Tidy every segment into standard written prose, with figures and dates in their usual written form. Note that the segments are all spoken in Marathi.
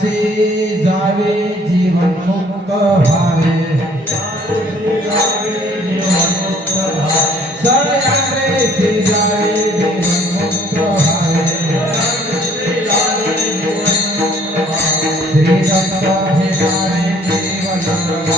से जावे जीवन मुक्त भावे सयात्रे से जावे जीवन मुक्त भावे श्री दत्त भेटावे जीवन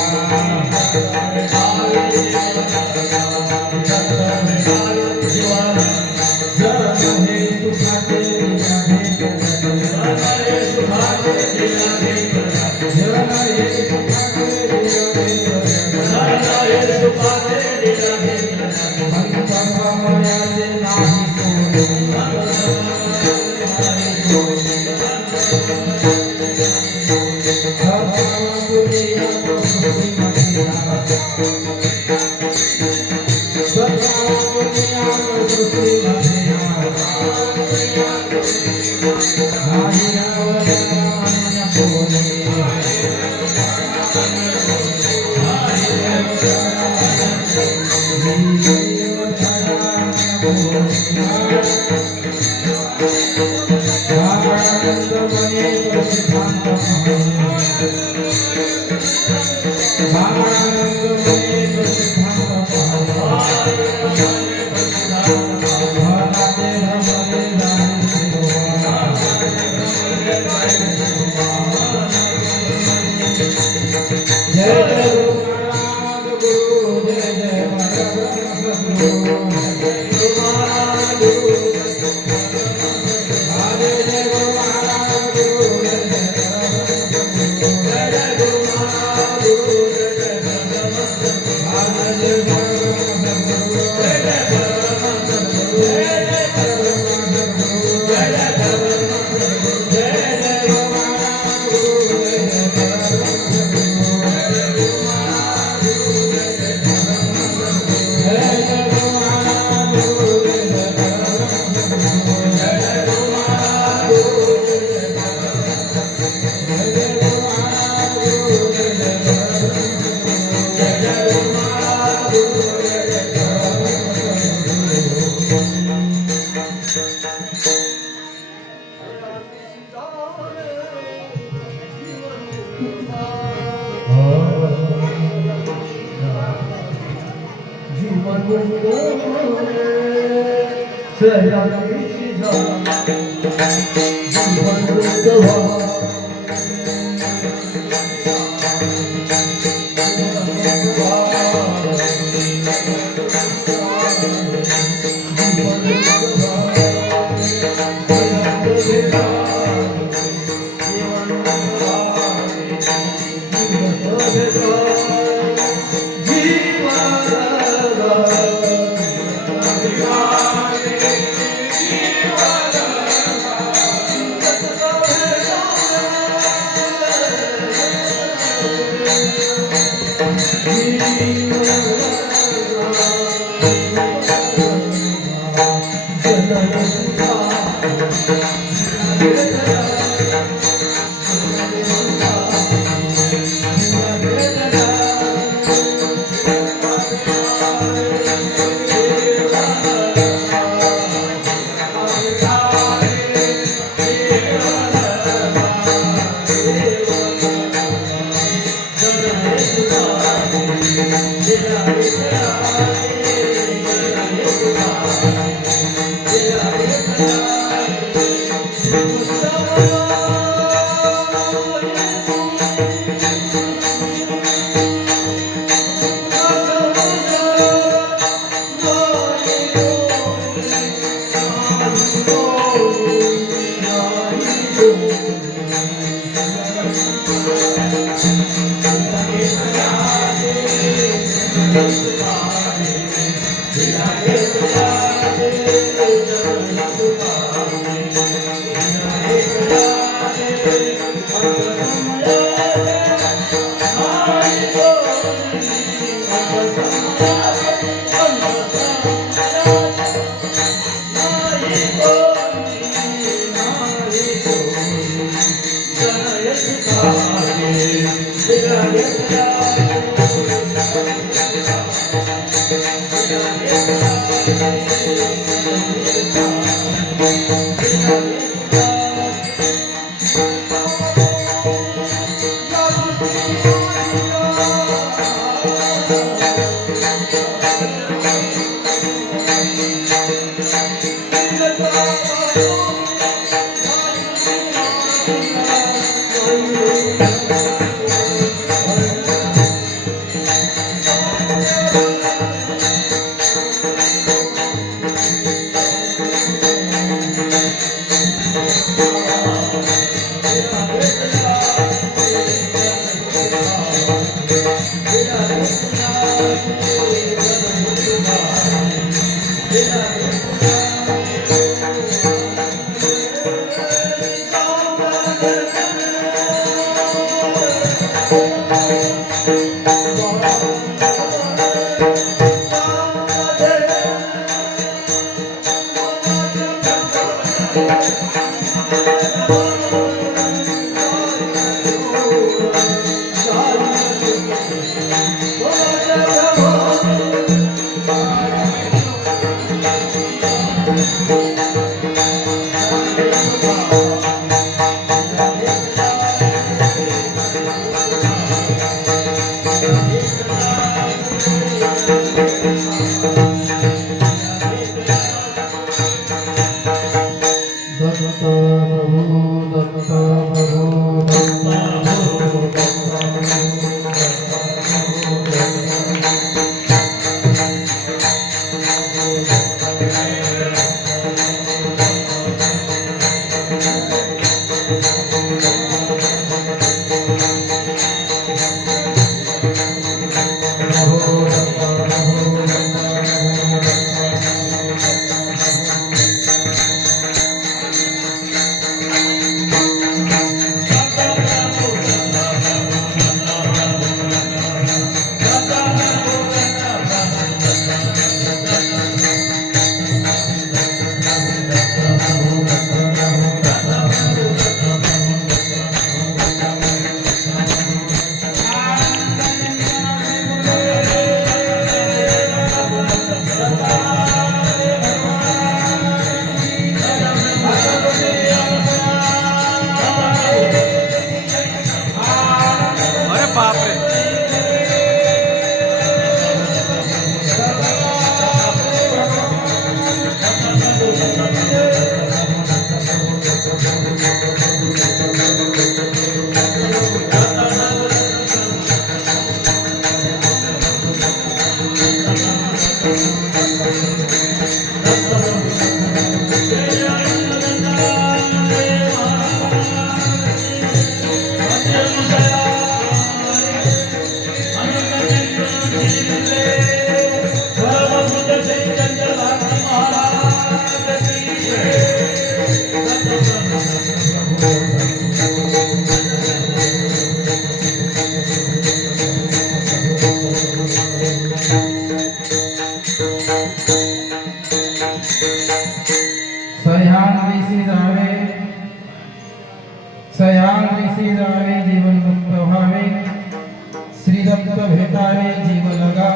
भेटावे जीव लगा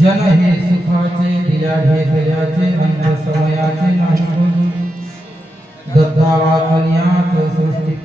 जन हे सुखाचे दिल्या भेटल्याचे अंत समयाचे नाही बोलू दत्ता वाचनियाच सृष्टी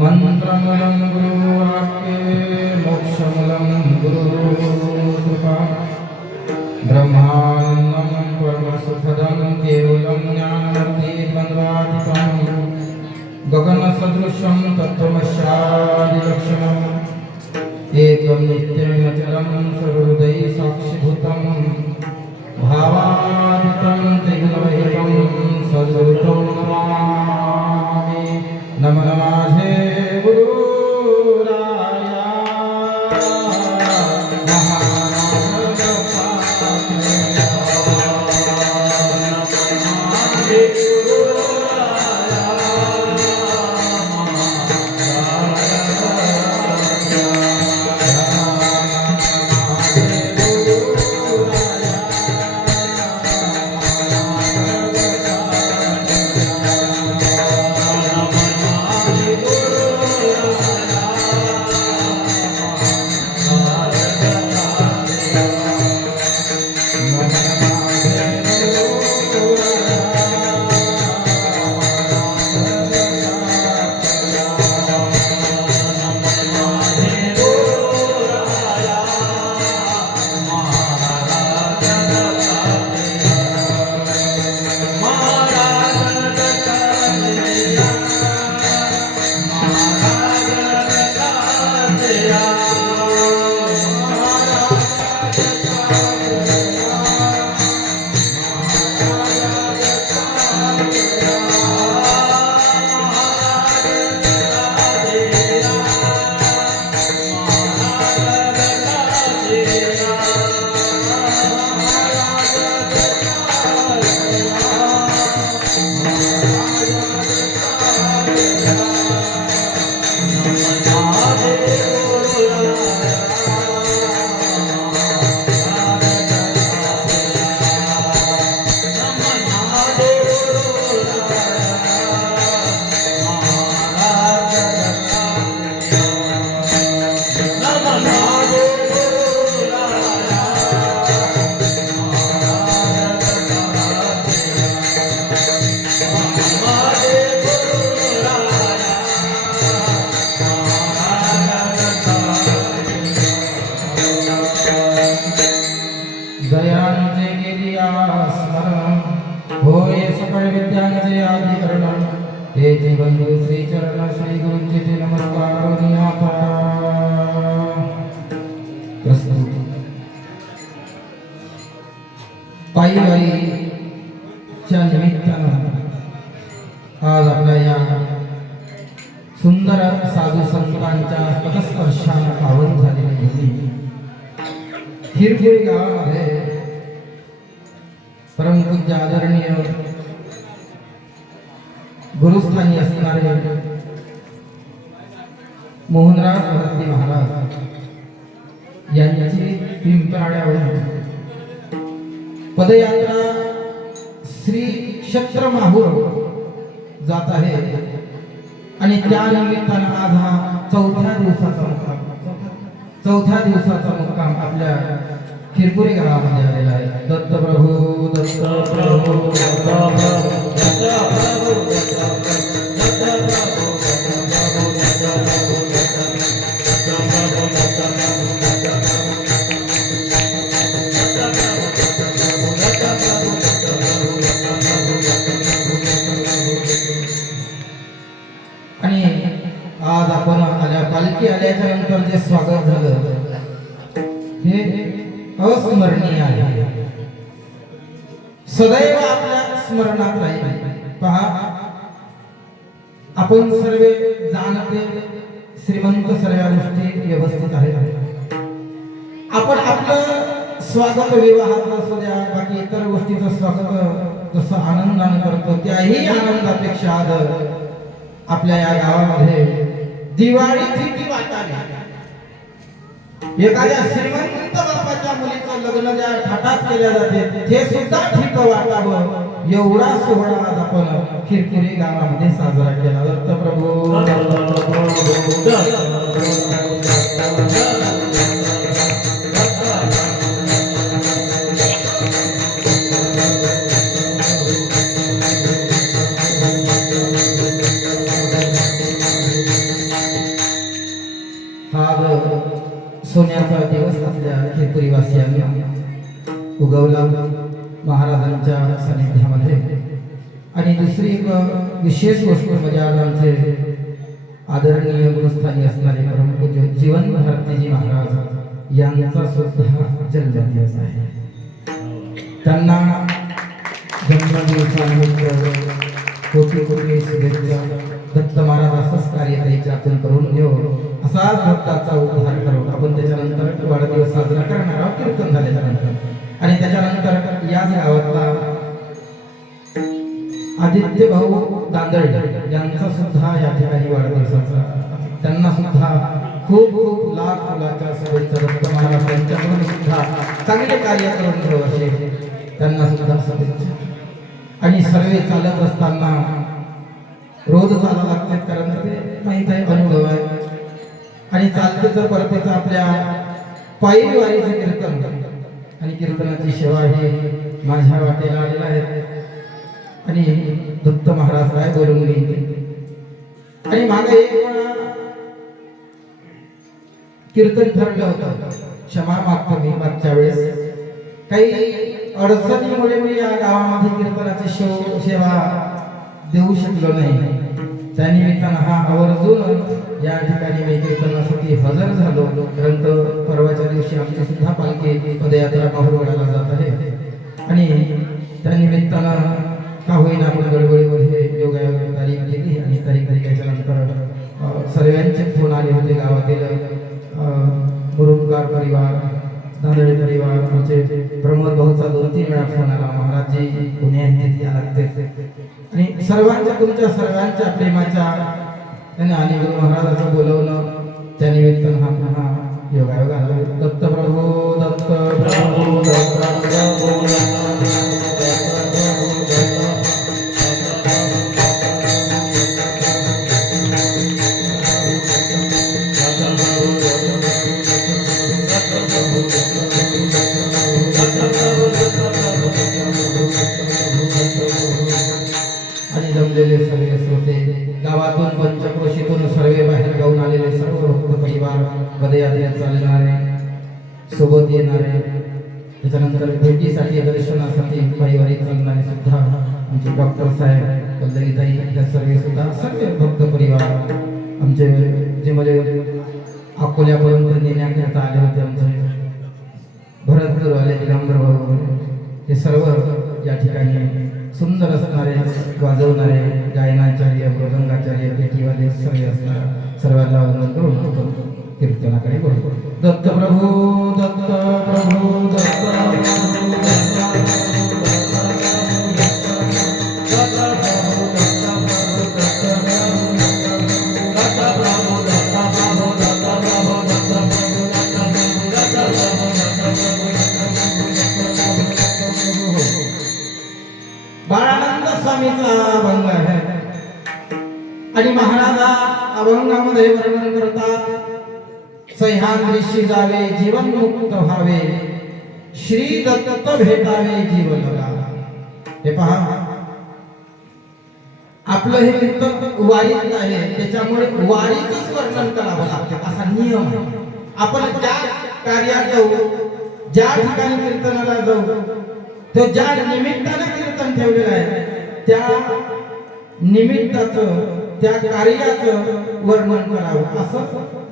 मंत्रमूलं गुरुवाक्ये मोक्षमूलं गुरुकृपा ब्रह्मानन्दं परमसुखदं केवलं ज्ञानमूर्तिद्वन्द्वातीतं गगनसदृशं तत्त्वमस्यादिलक्षणम् एकं नित्यमचलं सर्वहृदये साक्षिभूतं भावातीतं त्रिगुणरहितं सद्गुरुं नमामि नमन माझे गुरुराया महाराज दत्तात्रेया माझे गुरुराया जयांचे गिरिया स्मरण होय सकळ विद्यांचे आदिकरण हे जीवन श्री चरण श्री गुरुंचे ते नमस्कार नियाता प्रस्तुत पायीवारीच्या निमित्तानं आज आपल्या या सुंदर साधू संतांच्या पदस्पर्शानं पावन झालेली भूमी खिरपुरी गावामध्ये परमपूज्य आदरणीय गुरुस्थानी असणारे मोहनराज भारती महाराज यांची पिंपराळ्यावरून पदयात्रा श्री क्षेत्र माहूर जात आहे आणि त्या निमित्तानं आज हा चौथ्या दिवसाचा मुक्काम आपल्या खिरपुरी गावामध्ये आलेला आहे. दत्तप्रभू दत्तप्रभू आणि आज आपण पालखी आल्याच्या नंतर जे स्वागत झालं हे अस्मरणीय आहे. सदैव आपल्या स्मरणात राहील. पहा, आपण सर्व जाणते श्रीमंत सर्व गोष्टी व्यवस्थित आहेत. आपण आपलं स्वागत विवाहाचं असू द्या, बाकी इतर गोष्टीचं स्वागत जसं आनंदाने करतो, त्याही आनंदापेक्षा आज आपल्या या गावामध्ये दिवाळी किती वाटावी. एखाद्या श्रीमंत बापाच्या मुलीचं लग्न ज्या थाटात केल्या जाते ते सुद्धा ठीक वाटावं एवढा सोहळा आज आपण खिरपुरी गावामध्ये साजरा केला. दत्तप्रभू सोन्याचा दिवस आपल्या खिरपुरी वासियांना उगवला महाराजांच्या सानिध्यामध्ये. आणि दुसरी एक विशेष गोष्ट म्हणजे आज आमचे आदरणीय गुरुस्थानी असणारे परमपूज्य जीवन भारतीजी महाराज यांचा सुद्धा जन्मदिवस आहे. त्यांना जन्मदिवसानिमित्त कोटी कोटी शुभेच्छा. दत्त महाराज असंच कार्य त्याच्यातून करून घेऊ, असाच भक्ताचा उद्धार करू. आपण त्याच्यानंतर वाढदिवस साजरा करणार आहोत कीर्तन झाल्याच्या नंतर. आणि त्याच्यानंतर याच गावातला आदित्य भाऊ दांदळे यांचा सुद्धा या ठिकाणी वाढदिवसाचा, त्यांना सुद्धा खूप खूप लाख फुलाच्या शुभेच्छा. दत्त महाराज त्यांच्याकडून सुद्धा चांगले कार्य करून घेऊ असे त्यांना सुद्धा शुभेच्छा. आणि सर्व चालत असताना रोज चालावं लागते, कारण ते माहीत आहे, अनुभव आहे. आणि चालतेचं परतीचं आपल्या पायी वारीचं कीर्तन आणि कीर्तनाची सेवा ही माझ्या वाटेला आलेला आहे. आणि दत्त महाराज काय बोलून गेले. आणि मागे एक कीर्तन ठरलं होतं, क्षमा मागतो मी, मागच्या वेळेस काही अडचणीमुळे मी या गावामध्ये कीर्तनाची सेवा देऊ शकलो नाही. त्या निमित्तानं हा आवर्जून या ठिकाणी मी कीर्तनासाठी हजर झालो. परंतु परवाच्या दिवशी आमची सुद्धा पालखी पदयात्रा माहूरगडाला जात आहे. आणि त्या निमित्तानं का होईना आपण गडबडीमध्ये योगायोग तारीख दिली. आणि तारीख त्याच्यानंतर सर्वांचे फोन आले होते. गावातील मुरुमकार परिवार, दांदळे परिवार, आमचे प्रमोद भाऊचा 2-3 वेळा फोन आला, महाराजजी पुण्यात या लागते. आणि सर्वांच्या, तुमच्या सर्वांच्या प्रेमाच्या आणि गुरु महाराजाचं बोलवणं, त्या निमित्तानं हा योगायोग आला. दत्त प्रभू, दत्त प्रभू, दत्त प्रभू. आणि जमलेले सर्व श्रोते, गावातून पंचक्रोशीतून सर्व बाहेर गावून आलेले सर्व भक्त परिवार, पदयात्रेत चालणारे, सोबत येणारे, त्याच्यानंतर भेटीसाठी दर्शनासाठी पायीवारी चालणारे सुद्धा आमचे डॉक्टर साहेब, पल्लवीताई, या सर्व सुद्धा सर्व भक्त परिवार आमचे जे म्हणजे अकोल्यापर्यंत नेण्याकरता आले होते, आमचे भरतपूरवाले दिगंबर भाऊ, हे सर्व या ठिकाणी सुंदर असणारे, वाजवणारे, गायनाचार्य, मृदंगाचार्य, पेटीवाले सर्व असणारे सर्वांना वंदन करून कीर्तनाकडे बोलतो. दत्त प्रभू, दत्त प्रभू, दत्त प्रभू, बाळानंद स्वामीचा अभंग आहे. आणि महाराजा अभंगामध्ये वर्णन करतात, सह्याद्रीशी जावे जीवन मुक्त व्हावे, श्री दत्त भेटावे जीवन लावा. हे पहा, आपलं हे कीर्तन वारीत आहे, त्याच्यामुळे वारीचंच वर्णन करावं लागते असा नियम आहे. आपण ज्या कार्यात जाऊ, ज्या ठिकाणी कीर्तनाला जाऊ, तो ज्या निमित्ताने कीर्तन ठेवलेलं आहे त्या निमित्ताचं, त्या कार्याचं वर्णन करावं असं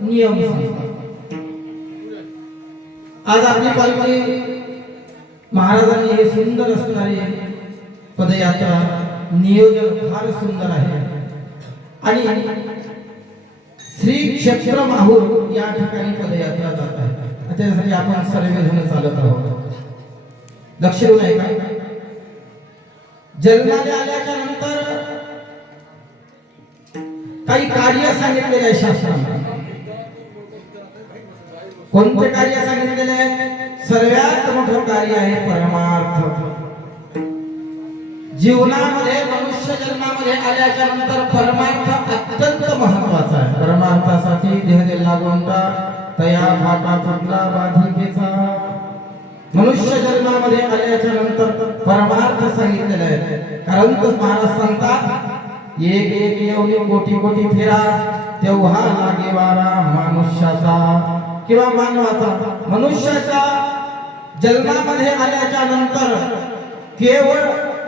नियम सांगतात. आज आपली पालखी महाराजांनी हे सुंदर असणारी पदयात्रा, नियोजन फार सुंदर आहे. आणि श्री क्षेत्र माहूर या ठिकाणी पदयात्रा जात आहे. त्यासाठी आपण सर्वजण चालत आहोत. लक्ष देऊ नये का, जन्माला आल्याच्या नंतर काही कार्य सांगितलेले आहे शास्त्राने. कोणते कार्य सांगितलेले आहे? सर्वात मोठं कार्य आहे परमार्थ. जीवनामध्ये, मनुष्य जन्मामध्ये आल्याच्या नंतर परमार्थ अत्यंत महत्वाचा आहे. परमार्थासाठी देह दिला गोंटा, तया फाटा फुटला बाधिकेचा. मनुष्य जन्मामध्ये आल्याच्या नंतर परमार्थ सांगितलेला आहे. कारण महाराज सांगतात, एक एक येऊन कोटी कोटी फिरा, तेव्हा लागे वारा मनुष्याचा किंवा मानवाचा. मनुष्याच्या जन्मामध्ये आल्याच्या नंतर केवळ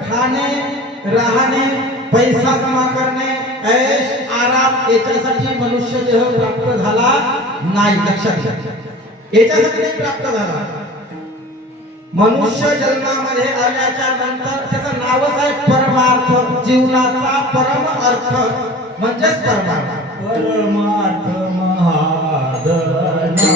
खाणे, राहणे, पैसा जमा करणे, ऐश आराम याच्यासाठी मनुष्य देह प्राप्त झाला नाही. लक्षात घ्या, याच्यासाठी प्राप्त झाला. मनुष्य जन्मामध्ये आल्याच्या नंतर त्याचं नावच आहे परमार्थ. जीवनाचा परम अर्थ म्हणजेच परमार्थ. परमार्थ महाधना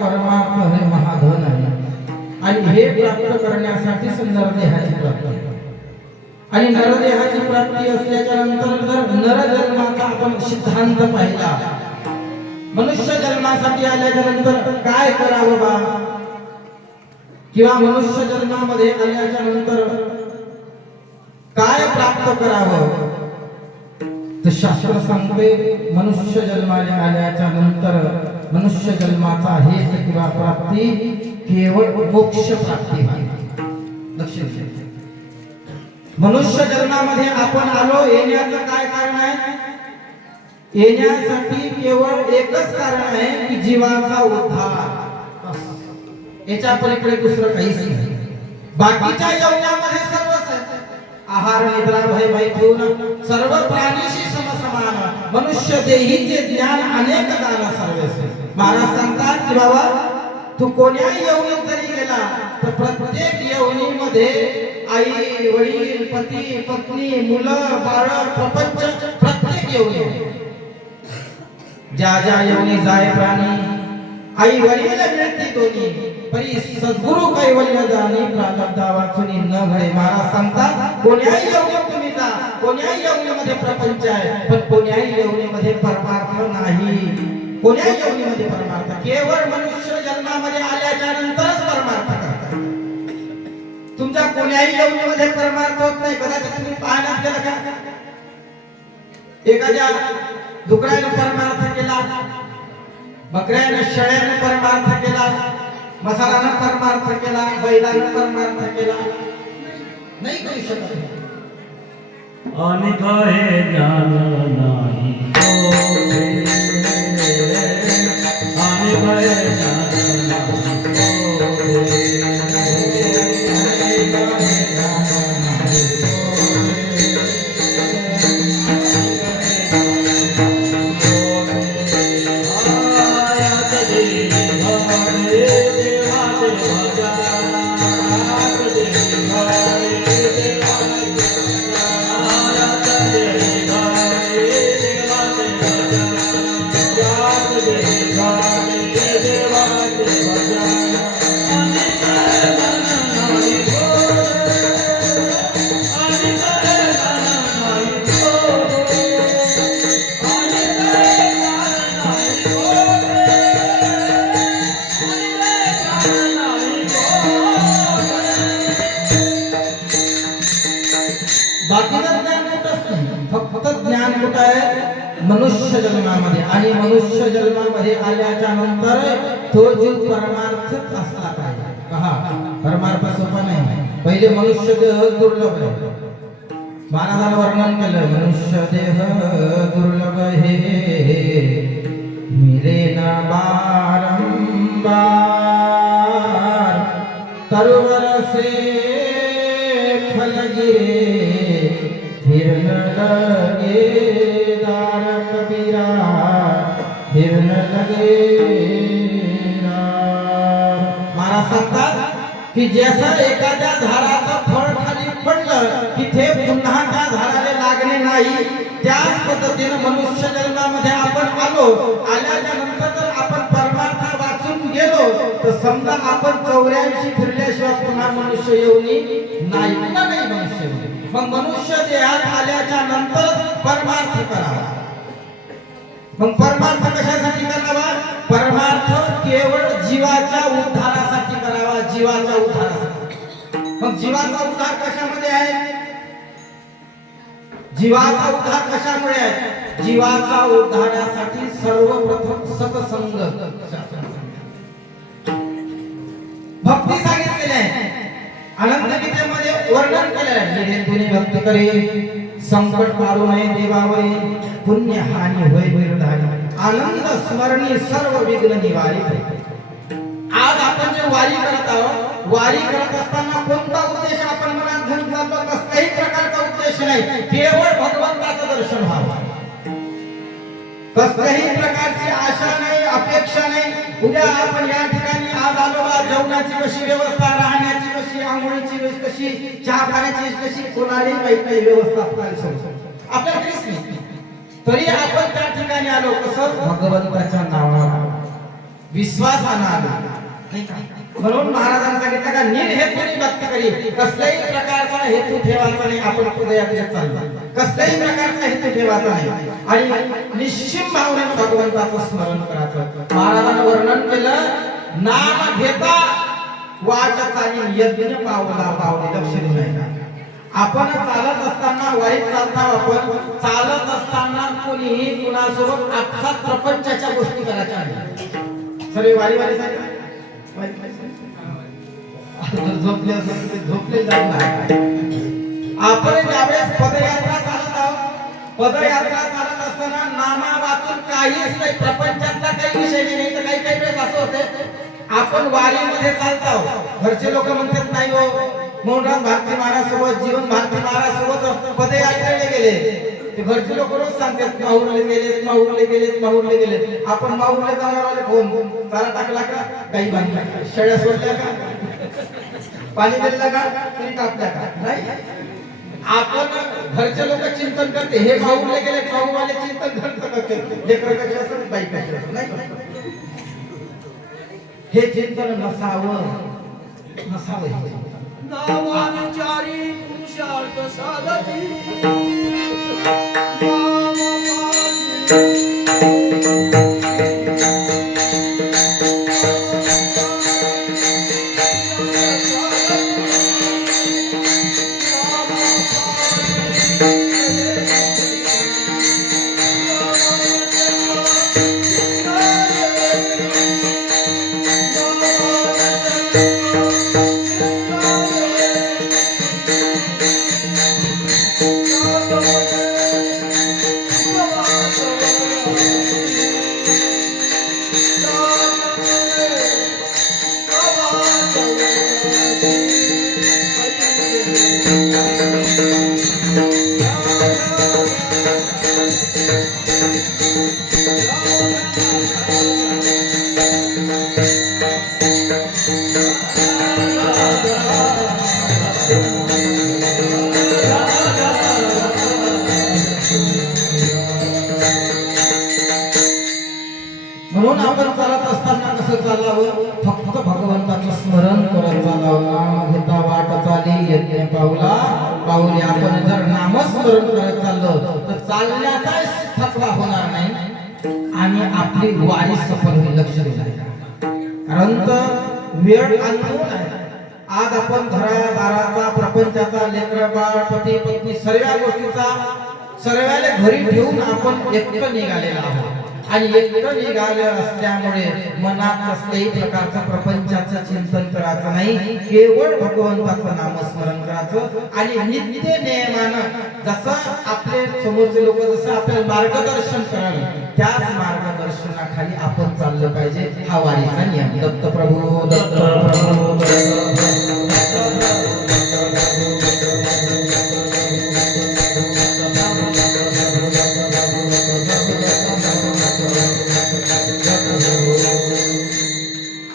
परमार्थ हे महाधन आहे आणि हे प्राप्त करण्यासाठी नरदेहाची प्राप्ती आणि नरदेहाची प्राप्ती असल्याच्या नंतर जर नरजन्माचा आपण सिद्धांत पाहिला, मनुष्य जन्मासाठी आल्याच्या नंतर काय करावं बा, किंवा मनुष्य जन्मामध्ये आल्याच्या नंतर काय प्राप्त करावं, तर शास्त्र सांगते मनुष्य जन्माला आल्याच्या नंतर मनुष्य जन्माचा हेतू किंवा प्राप्ती केवळ मोक्ष प्राप्ती आहे. लक्षात घ्या, मनुष्य जन्मामध्ये आपण आलो येण्याचं काय कारण आहे? येण्यासाठी केवळ एकच कारण आहे की जीवाचा उद्धार. याच्या पलीकडे दुसरं काहीच नाही. बाकीच्या यज्ञामध्ये सर्वच आहे. आहार निद्रा भय मैथुन सर्व प्राणीशी समसमान, मनुष्य देहीचे ज्ञान अनेक दान सर्वस्वी. महाराज सांगतात की बाबा तू कोण्याही यवनीत जरी गेला तर प्रत्येक यवनीमध्ये आई वडील पती पत्नी मुलं बाळ प्रपंच प्रत्येक यवनी, ज्या ज्या यवनी जाय प्राणी आई वडील मिळते दोन्ही, परी सद्गुरु कैवल्य दानी प्रारब्धा वाचुनी न घडे. महाराज सांगतात कोण्याही यवनीत तुम्ही जा, कोण्याही यवनीमध्ये प्रपंच आहे पण कोण्याही यवनीमध्ये परमार्थ नाही. कोण्याही यवनीमध्ये परमार्थ केवळ मनुष्य जन्मामध्ये आल्याच्या नंतरच परमार्थ करतात. तुमच्या कोण्याही यवनीमध्ये परमार्थ होत नाही. कदाचित तुम्ही पाहण्यात गेलं का, एखाद्या डुकराने परमार्थ केला, बकऱ्याने शेळ्याने परमार्थ केला, मसालाने परमार्थ केला, बैलाने परमार्थ केला, नाही करू शकत. आणि काय ज्ञान नाही आणि काय ज्ञान फक्त ज्ञान कुठं आहे? मनुष्य जन्मामध्ये. आणि मनुष्य जन्मामध्ये आल्याच्या नंतर तो जीव परमार्थच असला पाहिजे. पहा, परमार्थ सोपा नाही. पहिले मनुष्य देह दुर्लभ आहे. महाराजांनी वर्णन केलं, मनुष्य देह दुर्लभ हे मिले ना बारंबार, तरुवर से फल गिरे फिर न लगे मंदिरा फिरण लगे महाराज सांगतात की जसं एखाद्या झाडाचं फळ खाली पडलं की ते पुन्हा त्या झाडाला लागणे नाही, त्याच पद्धतीने मनुष्य जन्मामध्ये आपण आल्याच्या नंतर जर आपण परमार्थ वाचून गेलो तर समजा आपण 84 फिरल्याशिवाय पुन्हा मनुष्य येऊनी नाही, पुन्हा नाही मनुष्य येऊनी. मग मनुष्य देहात आल्याच्या नंतर परमार्थ करावा. मग परमार्थ कशासाठी करावा? परमार्थ केवळ जीवाच्या उद्धारासाठी करावा, जीवाच्या उद्धारासाठी. मग जीवाचा उद्धार कशामध्ये आहे? जीवाचा उद्धार कशामुळे आहे? जीवाचा उद्धारासाठी सर्वप्रथम सत्संग, भक्ती सांगितलेली आहे. अनंत गीतेमध्ये वर्णन केले आहे, कोणी भक्ती करे संकट पारू नये देवावरी, पुण्य हानी होय निर्धारी, आनंद स्मरणी सर्व विघ्न निवारी. आज आपण जे वारी करत आहोत, वारी करत असताना कोणता उद्देश आपण मनात घेऊन जातो? कसल्याही प्रकारचा उद्देश नाही, केवळ भगवंताचं दर्शन व्हावं. कसल्याही प्रकारची आशा नाही, अपेक्षा नाही. उद्या आपण या ठिकाणी आज आलो बा, जेवणाची कशी व्यवस्था, राहण्याची कशी, आंघोळीची कशी, चहा पाण्याची कशी, कोणालाही माहित नाही व्यवस्था आपल्याला काहीच नाही. तरी आपण त्या ठिकाणी आलो कसं? भगवंताच्या नावावर विश्वासानं आलो, नाही का? म्हणून महाराजांनी सांगितलं का निर्हेतुनी भक्ती करी. कसल्याही प्रकारचा हेतू ठेवायचा नाही, आपण हृदयात चालतो कसल्याही प्रकारचा हेतू ठेवायचा नाही आणि निश्चित भावनेने भगवंताचं स्मरण करायचं. महाराजांनी वर्णन केलं, नाम घेता वाट चाली यज्ञ पावला पावले. लक्ष दिलं आपण चालत असताना, वाईट चालता आपण चालत असताना कोणीही कुणासोबत अख्खा प्रपंचाच्या गोष्टी करायच्या नाही. सर्व वारी वारी सांगा झोपले असेल ते झोपले जाऊ नये. आपण ज्यावेळेस पदयात्रा चालत आहोत, पदयात्रा चालत असताना नामा वाचून काहीच नाही, प्रपंचातला काही विषय नाही. तर काही वेळेस असं होते आपण वारीमध्ये चालतो, घरचे लोक म्हणतात नाही हो मोहनराज भारती महाराज सोबत, जीवन भारती महाराज सोबत पदयात्रेला गेले. ते घरचे लोक रोज सांगतात माहुरले गेलेत, माहुरले गेलेत, माहुरले गेलेत. आपण माहुरले जाणारवाले फोन चारा टाकला का, काही बांधला का, शेळ्या सोडल्या का, पाणी दिलं का, तरी कापल्या का नाही. आपण घरचे लोक चिंतन करते, हे माहुरले गेले, माहुरवाले चिंतन करते लेकर कसे असतात, बाई कसे असतात नाही. हे चिंतन नसावं नावाचारी पुरुषार्थ साधती म्हणून आपण चालत असताना कसं चालावं? फक्त भगवंताचं स्मरण करत चालावं. नाम घेता वाट चाली यज्ञ पावला पाऊली. आपण जर नामस्मरण करत चाललो तर चालण्याचा थकवा होणार नाही आणि आपली वारी सफल होईल. लक्ष दिलं कारण वेळ अनमोल आहे. आज आपण घरादाराचा, प्रपंचाचा, लेकर बाळ, पती पत्नी सर्व गोष्टीचा सर्वाला घरी ठेवून आपण एकटं निघालेला आहोत. आणि एकटं निघाले असल्यामुळे मनात कसल्याही प्रकारचं प्रपंचाचं चिंतन करायचं नाही, केवळ भगवंताचं नामस्मरण करायचं. आणि नित्य नियमानं जसं आपले समोरचे लोक जसं आपल्याला मार्गदर्शन करावे त्याच मार्गदर्शनाखाली आपण चाललं पाहिजे. हा वारीचा नियम. दत्तप्रभू दत्तप्रभू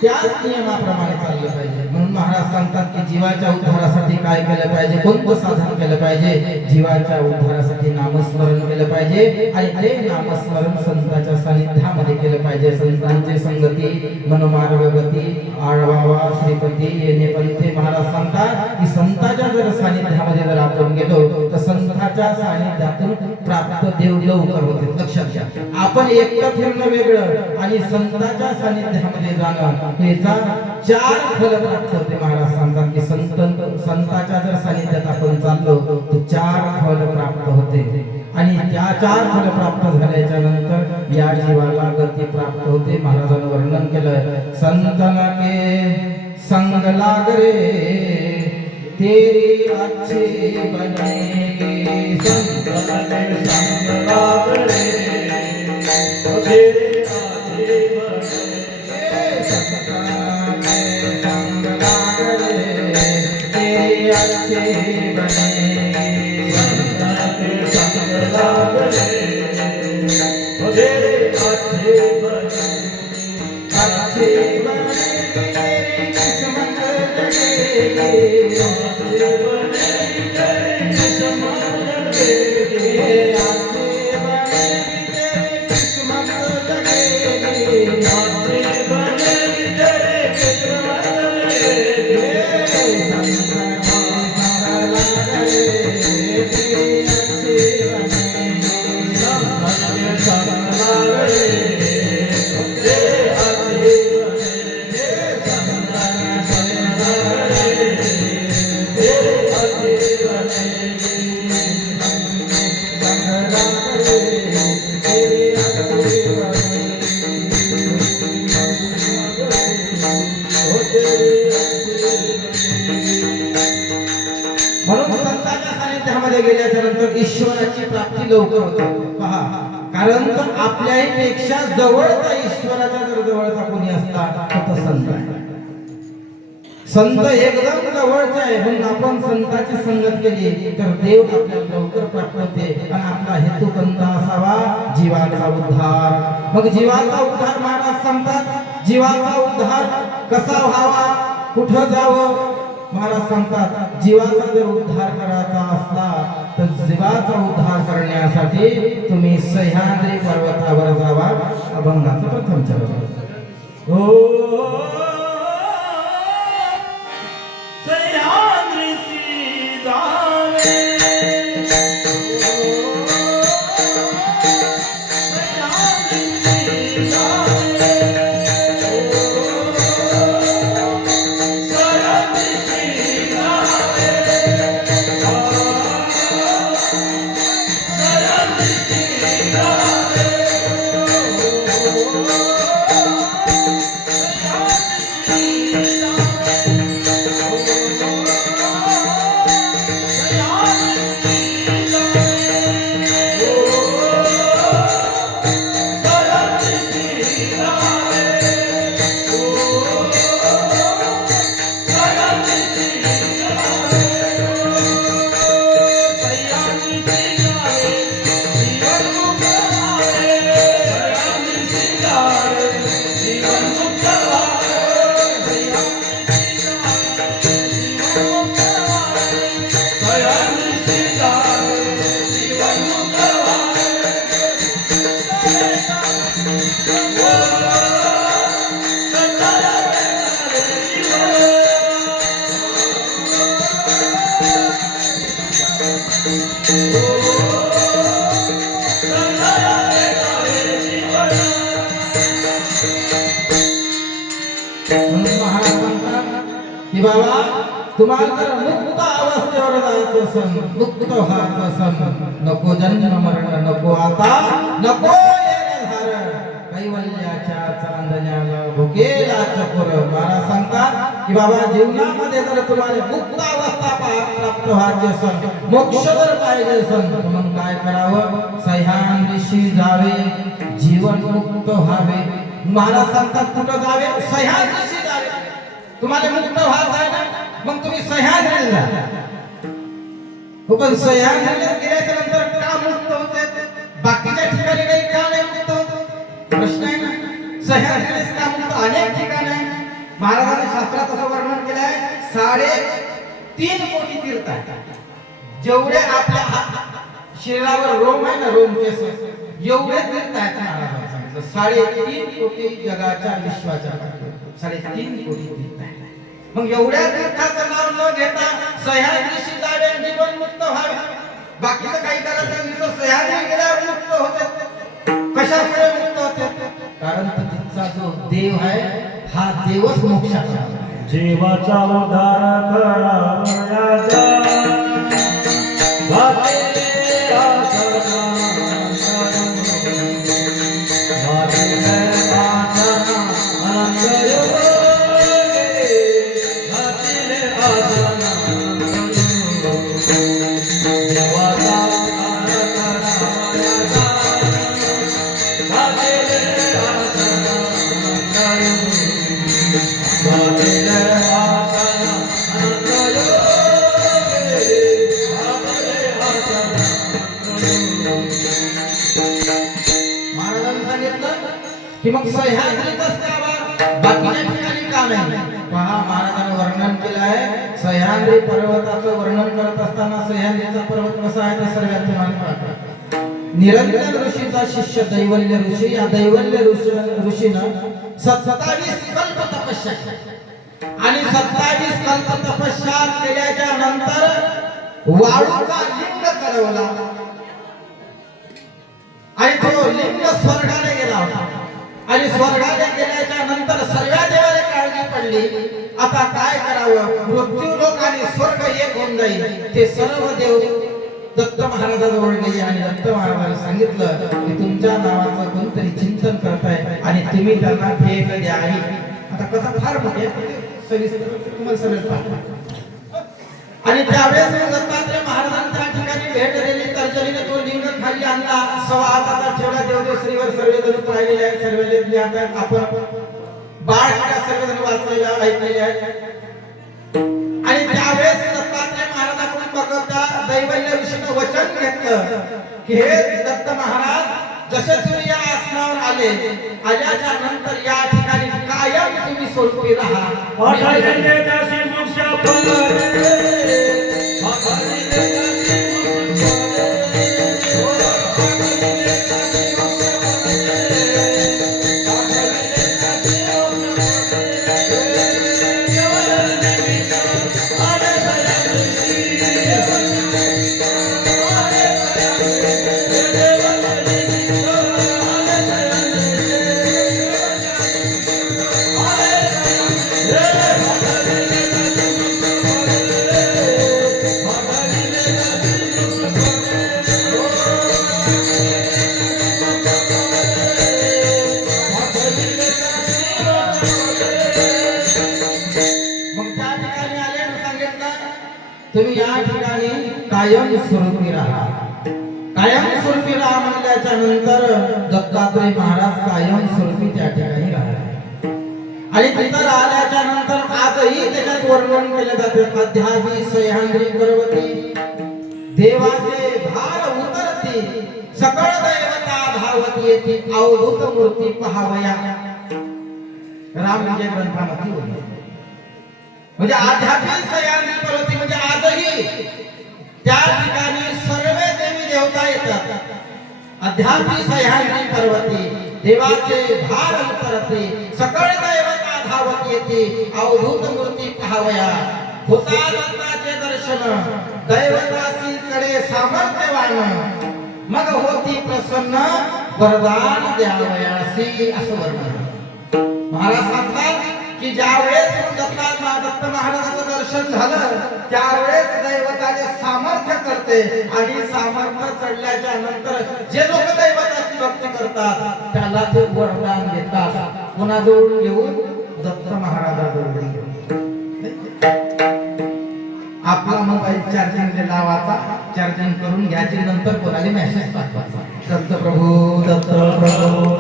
त्याच नियमाप्रमाणे चाललं पाहिजे. म्हणून महाराज सांगतात की जीवाच्या उद्धारासाठी काय केलं पाहिजे, कोणतं साधन केलं पाहिजे. जीवाच्या उद्धारासाठी नामस्मरण केलं पाहिजे आणि ते नामस्मरण संतांच्या सानिध्यामध्ये केलं पाहिजे. संतांची संगती मनोमार्ग गती आळवावा श्रीपती येणे पंथे. महाराज सांगतात की संतांच्या जर सानिध्यामध्ये जर आपण गेलो तर संतांच्या सानिध्यातून प्राप्त देव लवकर होते. लक्षात घ्या, आपण एकटं फिरणं वेगळं आणि संतांच्या सानिध्यामध्ये जाणं याचा 4 फल प्राप्त होते. महाराज सांगतात की संतांच्या जर सानिध्यात आपण चाललो तर 4 फल प्राप्त होते आणि त्या 4 फल प्राप्त झाल्याच्या नंतर या जीवाला गती प्राप्त होते. महाराजांनी वर्णन केलं, संतन के संग लाग रे तेरी अच्छे बनेगी. संतन के संग लाग रे तेरी अच्छे बनेगी. संतन के संग लाग रे तेरी अच्छे बनेगी. संतन के संग लाग रे तेरे अच्छे बनेगी. अच्छे बनेगी तेरी किस्मत जगेगी. अच्छे बनेगी तेरी किस्मत जगेगी. अच्छे बनेगी तेरी किस्मत जगेगी. अच्छे बनेगी तेरी किस्मत जगेगी. म्हणून संतांच्या सानिध्यामध्ये गेल्याच्या नंतर ईश्वराची प्राप्ती लवकर होते. पहा, कारण तो आपल्याही पेक्षा जवळचा ईश्वराच्या जर जवळचा कोणी असता तर तो संत आहे. संत एकदम जवळचा आहे म्हणून आपण संताची संगत केली तर देव आपल्याला लवकर प्राप्त होते आणि आपला हेतू कोणता असावा, जीवाचा उद्धार. मग जीवाचा उद्धार महाराज सांगतात, जीवाचा उद्धार कसा व्हावा, कुठं जावं. महाराज सांगतात जीवाचा जर उद्धार करायचा असला तर जीवाचा उद्धार करण्यासाठी तुम्ही सह्याद्री पर्वतावर जावा. अभंगाचा प्रथम चरण. ओ सह्याद्रीसी जावे. की बाबा तुम्हाला जर मुक्त अवस्थेवर जायचं असेल, मुक्त व्हायचं असेल, नको जन्म मरण नको आता, नको येणं कैवल्याच्या चांदण्याला भुकेला चकोर. महाराज सांगतात की बाबा जीवनामध्ये जर तुम्हाला मुक्त अवस्था प्राप्त व्हायची असेल, मोक्ष जर पाहिजे असेल तर मग काय करावं, सह्याद्रीशी जावे, जीवन मुक्त व्हावे. महाराज सांगतात कुठं जावे, सह्याद्रीशी जावे. तुम्हाला मुक्त व्हायचं आहे ना, मग तुम्ही सह्याद्रीला जा. पण सह्याद्रीला गेल्याच्या नंतर का मुक्त होते, बाकीच्या ठिकाणी काही का नाही मुक्त होत, प्रश्न आहे ना. सह्याद्रीला का मुक्त, अनेक ठिकाणी आहे. शास्त्रात असं वर्णन केलंय 3.5 कोटी तीर्थ आहेत. जेवढे आपल्या शरीरावर रोम आहे ना, रोम केस एवढे तीर्थ आहेत महाराजांनी सांगितलं. 3.5 कोटी जगाच्या विश्वाच्या 3.5 कोटी तीर्थ आहेत. मग एवढ्या तीर्थाचं नाव न घेता सह्याद्रीशी जावे, जीवन मुक्त व्हावे, बाकीचं काही करत नाही. नुसतं सह्याद्री गेल्यावर मुक्त होते. कशामुळे मुक्त होते? कारण तिथचा जो देव आहे हा देवच मोक्षाचा आहे. जीवाचा उद्धार करावयाचा वाटेले आसना वाटेले आसना आनंद योगे वाटेले आसना जीवाचा उद्धार करावयाचा वाटेले आसना वाटेले महाराजांनी सांगितलं की मग सह्याद्रीतच जावा, बाकीच्या ठिकाणी का नाही? पहा, महाराजांनी वर्णन केलं आहे. सह्याद्री पर्वताचं वर्णन करत असताना सह्याद्रीचा पर्वत कसा आहे ते सर्वांचे माहिती. निरंजन ऋषीचा शिष्य दैवल्य ऋषी, या दैवल्य ऋषीनं 27 कल्प तपस्या आणि 27 कल्प तपस्या केल्याच्या नंतर वाळूचा लिंग करवला आणि तो लिंग स्वर्गाने गेला होता. आणि स्वर्गाने गेल्याच्या नंतर सर्व देवाला काळजी पडली, आता काय करावं? मृत्यू लोक आणि स्वर्ग एक होऊन जाईल. ते सर्व देव दत्त महाराजाजवळ गेले आणि दत्त महाराजांनी सांगितलं की तुमच्या नावाचं कोणतरी चिंतन करताय आणि तुम्ही त्यांना भेट द्यावी. आता कथा फार मोठी आहे, सविस्तर तुम्हाला सगळं पाहतो. आणि त्यावेळेस दत्तात्रय महाराजांनी त्या ठिकाणी भेट दिली. तर्जनीने तो लिंग खाली आणला, सवा हाताचा ठेवला. देवदेव श्रीवर सर्वजण पाहिलेले आहेत, सर्वजण लिहित आहेत. आपण बाळ सर्वजण वाचलेल्या ऐकलेले आहेत. आणि त्यावेळेस दत्तात्रय महाराजांकडून बघता दैवल्य ऋषीनं वचन घेतलं की हे दत्त महाराज, जसे तुम्ही या आसनावर आल्याच्या नंतर या ठिकाणी कायम तुम्ही स्वरूपी राहा. तुम्ही या ठिकाणी कायम स्वरूपी राहा. कायम स्वरूपी राहा म्हणल्याच्या नंतर दत्तात्रय महाराज कायम स्वरूपी त्या ठिकाणी राहिले. आणि तिथं राहिल्याच्या नंतर आजही त्याच्यात वर्णन केले जाते. अध्यात्मी सह्याद्री पर्वती देवाचे भार उतरती, सकळ दैवता धावती येती, अवधूत मूर्ती पहावया. रामविजय ग्रंथामध्ये बोलले. म्हणजे आध्यात्मिक सह्याद्री पर्वती म्हणजे आजही त्या ठिकाणी सर्व देवी देवता येतात. आध्यात्मिक सह्याद्री पर्वती देवाचे भार उतरते, सकळ दैवता धावत येते, अवधूत मूर्ती पहावया. होता दत्ताचे दर्शन, दैवताची कडे सामर्थ्यवान, मग होती प्रसन्न, वरदान द्यावयासी. असं वर्णन महाराज सांगतात की ज्यावेळेस दत्त महाराजांचं दर्शन झालं त्यावेळेस दैवताचे सामर्थ्य करते. आणि सामर्थ्य चढल्याच्या नंतर जे लोक दैवताची भक्ती करतात त्याला ते वरदान देतात. कोणाजवळ येऊन? दत्त महाराजाजवळ येऊन. आपला मोबाईल चार्जिंग लावायचा, चार्जिंग करून घ्यायचे, नंतर कोणाला मेसेज पाठवायचा. दत्त प्रभू, दत्त प्रभू,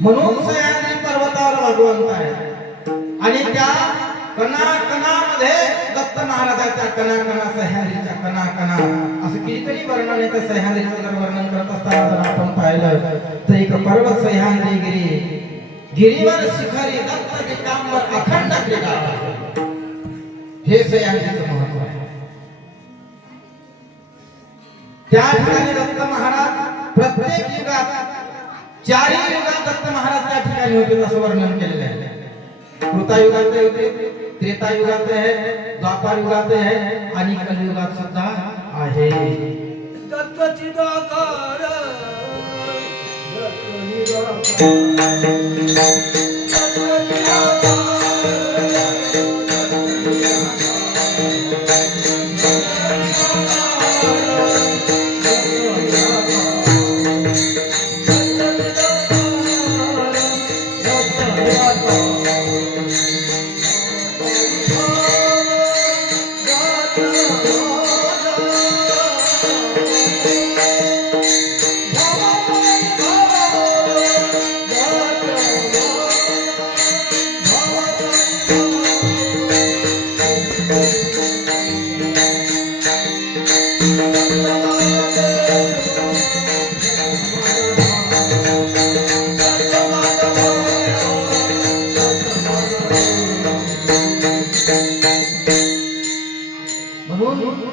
म्हणून सह्याद्री पर्वतावर भगवंत आहे. आणि त्या कणाकणामध्ये दत्त महाराजाच्या कणाकणा सह्याद्रीच्या कणाकणा असं कितीतरी वर्णन आहे. तर सह्याद्रीचं जर वर्णन करत असताना जर आपण पाहिलं तर एक पर्वत सह्याद्री गिरीवर शिखरी दत्त दिकांबर अखंड क्रीडा, हे सह्याद्रीचं महत्व आहे. त्या ठिकाणी दत्त महाराज प्रत्येक युगात, चारही युगात दत्त महाराज त्या ठिकाणी होते असं वर्णन केलेलं आहे. कृतायुगात होते, त्रेतायुगात आहे, द्वापार युगात आहे आणि कलियुगात सुद्धा आहे. दत्त चिदाकार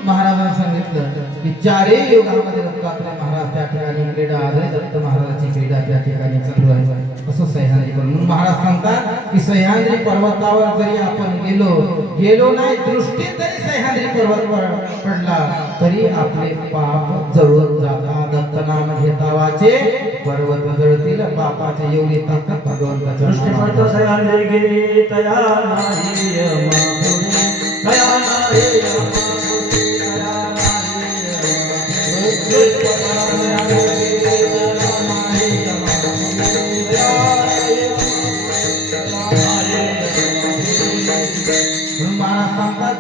महाराजांनी सांगितलं की चारही युगामध्ये दत्तात्रय महाराज त्या ठिकाणी क्रीडा आहे. दत्त महाराजाची क्रीडा त्या ठिकाणी चालू आहे असं सह्याद्री. म्हणून महाराज सांगतात की सह्याद्री पर्वतावर जरी आपण गेलो नाही, दृष्टी तरी सह्याद्री पर्वतावर पडला तरी आपले पाप जळून जातात. दत्त नाम घेतावाचे पर्वत जळतील, पापाचे एवढी ताकद भगवंताच्या दृष्टी पडतो सह्याद्री गिरी तया नाही यमापुरी, तया नाही यमापुरी, तया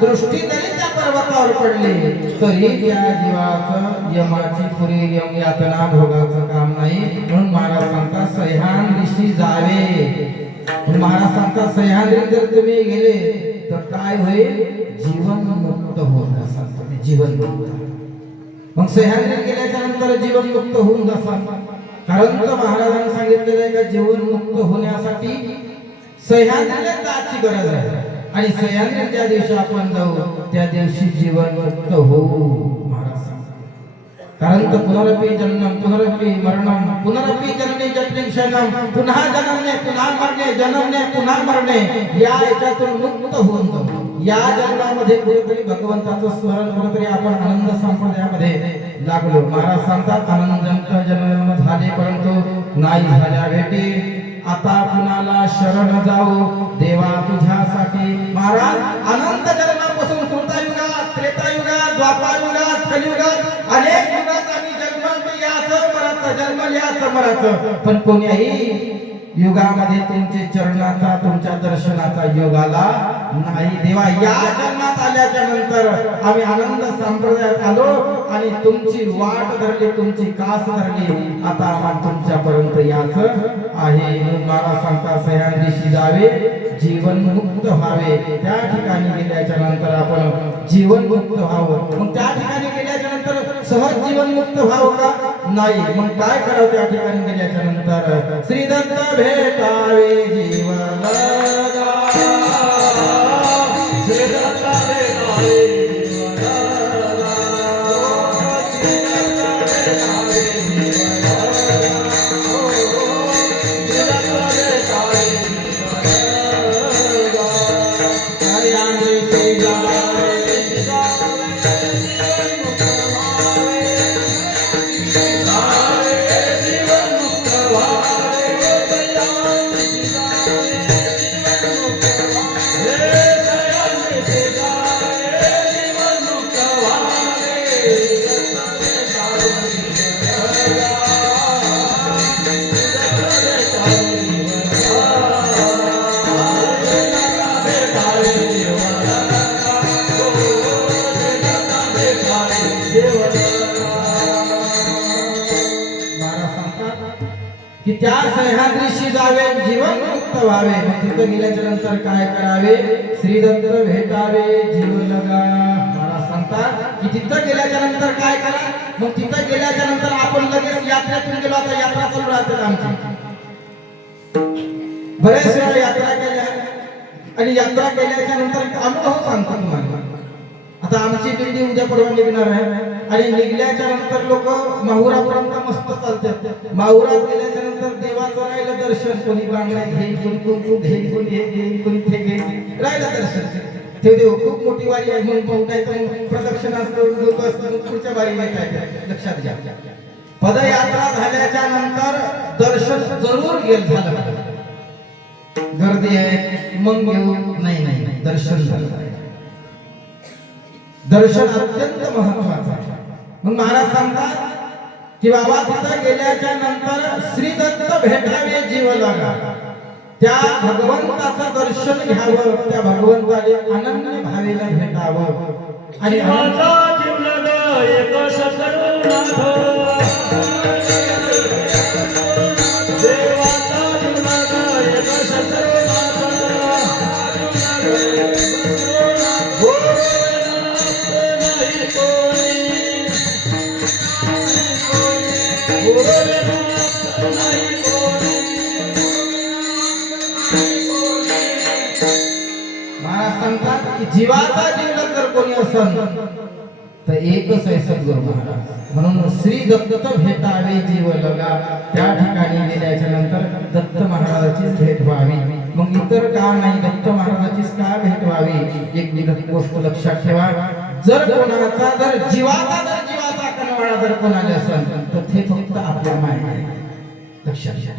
दृष्टी जरी त्या पर्वतावर पडली तरी त्या जीवाचं यमाची पुरी यम यातना भोगाचं काम नाही. म्हणून महाराज सांगतात सह्याद्रीशी जावे. महाराज सांगतात सह्याद्री जर तुम्ही गेले तर काय होईल, जीवन मुक्त होत असाल, जीवन मुक्त. मग सह्याद्री गेल्याच्या नंतर जीवन मुक्त होऊन जासाल. कारण तर महाराजांनी सांगितलेलं आहे का जीवन मुक्त होण्यासाठी सह्याद्रीला जायची गरज आहे. आणि सह्याद्री ज्या दिवशी आपण जाऊ त्या दिवशी जीवन मुक्त होऊ महाराज सांगतात. कारण तर पुनरपि जन्म पुनरपि मरणम पुनरपि जन्मे जन्मे शरणम, पुन्हा जन्मने पुन्हा मरणे, जन्मने पुन्हा मरणे, या याच्यातून मुक्त होऊन जाऊ. या जन्मामध्ये कुठेतरी भगवंताचं स्मरण, कुठेतरी आपण आनंद संप्रदायामध्ये लागलो. महाराज सांगतात आनंदंत जन्म झाले परंतु नाही झाल्या भेटी, आता कुणाला शरण जाऊ देवा तुझ्यासाठी. महाराज अनंत जन्मापासून कृतायुगात, त्रेतायुगात, द्वापारयुगात, कलियुगात अनेक युगात आम्ही जन्मलो, याचं मराचं जन्म याचं मराचं, पण कोणीही युगामध्ये तुमचे चरणाचा, तुमच्या दर्शनाचा योग आला नाही. देवा या जन्मात आल्याच्या नंतर आम्ही आनंद संप्रदायात आलो आणि तुमची वाट धरली, तुमची कास धरली, आता आम्हाला तुमच्यापर्यंत यायचं आहे. महाराज सांगतात सह्याद्रीशी जावे, जीवन मुक्त व्हावे. त्या ठिकाणी गेल्याच्या नंतर आपण जीवन मुक्त व्हावं. मग त्या ठिकाणी गेल्याच्या नंतर सहज जीवन मुक्त व्हावं का, नाही. मग काय करावं त्या ठिकाणी गेल्याच्या नंतर, श्री दत्त भेटावे जीवन श्री दत्त भेटावे की त्या सह्याद्रीशी जावे जीवन मुक्त व्हावे. मग तिथं गेल्याच्या नंतर काय करावे? श्री दत्त भेटावे जीव लगा. महाराज सांगतात की तिथं गेल्याच्या नंतर काय करा? मग तिथं गेल्याच्या नंतर आपण लगेच यात्रेतून गेलो. आता यात्रा चालू राहते आमची. बरेच वेळा यात्रा केल्या आणि यात्रा केल्याच्या नंतर अनुभव सांगतो तुम्हाला. आता आमची दिंडी उद्या परवा निघणार आहे आणि निघल्याच्या नंतर लोक माहुरापर्यंत मस्त चालतात. माहुरात गेल्याच्या नंतर देवाचं राहिलं दर्शन. कोणी बांगड्या घेईल, कोणी कुंकू घेईल, कोणी हे घेईल, कोणी ते घेईल, राहिलं दर्शन. ते देव खूप मोठी वारी आहे म्हणून पाहू नाही तर प्रदक्षिणा करून लोक पुढच्या वारी येत. लक्षात घ्या, पदयात्रा झाल्याच्या नंतर दर्शन जरूर झालं. गर्दी आहे मग घेऊ नाही, दर्शन झालं. दर्शन अत्यंत महत्वाचं आहे. मग महाराज सांगतात की बाबा तिथं गेल्याच्या नंतर श्री दत्त भेटावे जीव लागा. त्या भगवंताचं दर्शन घ्यावं, त्या भगवंताने अनन्य भावेला भेटावं. आणि जीवाचा जीव लगा एक सद्गुरुनाथ. देवाचा जीव लगा एक सद्गुरुनाथ. महाराज सांगतात की जीवाचा जीव जर कोणी असेल तर एकच आहे सद्गुरू महाराज. म्हणून श्री दत्त भेटावे जीव लगा. त्या ठिकाणी गेल्याच्या नंतर दत्त महाराजाचीच भेट व्हावी. मग इतर का नाही, दत्त महाराजाचीच का भेट व्हावी? एक गोष्ट लक्षात ठेवा. जर जीवाचा कनवाळा जर कोणाला असेल तर ते फक्त आपल्या मायेला. लक्षात घ्या.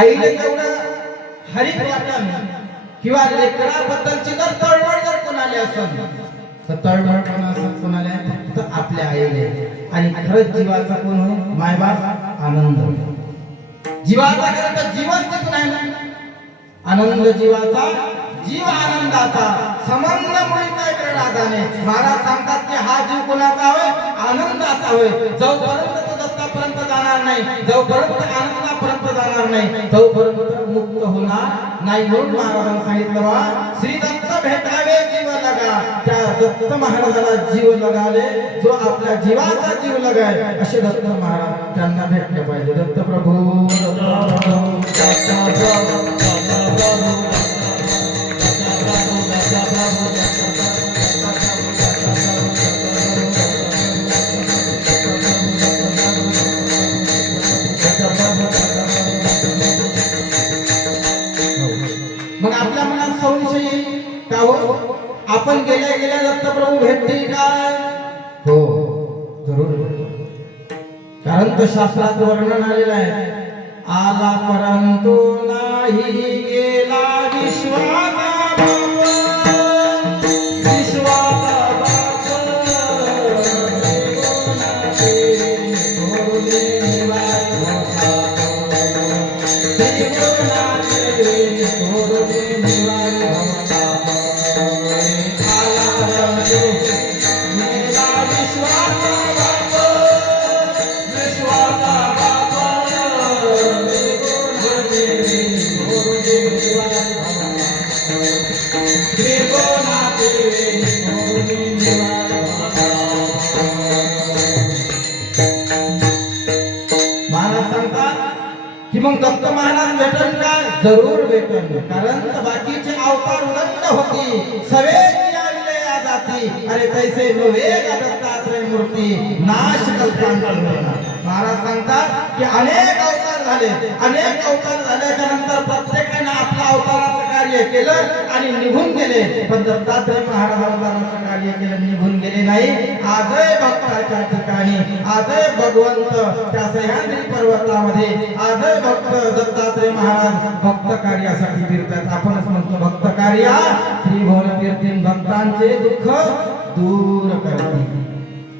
आईला एवढं हरित वाटण किंवा लेकराबद्दलची जर तळमळ जर कोणाला असेल तर तळमळ कोणाला फक्त आपल्या आईले. आणि खरंच जीवाचा कोण होय? मायबाप. आनंद जीवाचा खरं तर जीवच तिथून आहे ना. आनंद जीवाचा, जीव आनंदाचा, संबंध मुळे काय राधाने. महाराज सांगतात की हा जीव कोणाचा होय? आनंदाचा होय. जोपर्यंत तो दत्तापर्यंत जाणार नाही, जोपर्यंत आनंदापर्यंत जाणार नाही, तोपर्यंत मुक्त होणार नाही. म्हणून महाराजांनी सांगितलं बा श्री दत्त भेटावे जीव लगा. त्या दत्त महाराजाला जीव लगाले जो आपल्या जीवाचा जीव लगाय असे दत्त महाराज त्यांना भेटले पाहिजे. दत्त प्रभू मग आपल्या मनात संशय का हो? आपण गेल्या गेल्या दत्तप्रभू भेटतील काय? हो जरूर. कारण तर शास्त्रात वर्णन आलेलं आहे. आला परंतु नाही गेला विश्वाचा बाप. विश्वाचा बाप मग दत्त महाराज भेटन का? जरूर भेटन. कारण बाकीचे अवतार उदंड होती सवेची आविले या जाती. अरे तैसे नव्हे दत्तात्रय मूर्ती नाश कल्पांतर. महाराज सांगतात की अनेक अवतार झाले. अनेक अवतार झाल्याच्या नंतर प्रत्येकाने आपल्या अवताराचं कार्य केलं आणि निघून गेले. पण दत्तात्रय महाराज अवताराचं कार्य केलं, निघून गेले नाही. आजही भक्ताच्या ठिकाणी, आजही भगवंत त्या सह्याद्री पर्वतामध्ये, आजही भक्त दत्तात्रय महाराज भक्त कार्यासाठी फिरतात. आपणच म्हणतो भक्त कार्य त्रिभुवन कीर्तीन भक्तांचे दुःख दूर करते.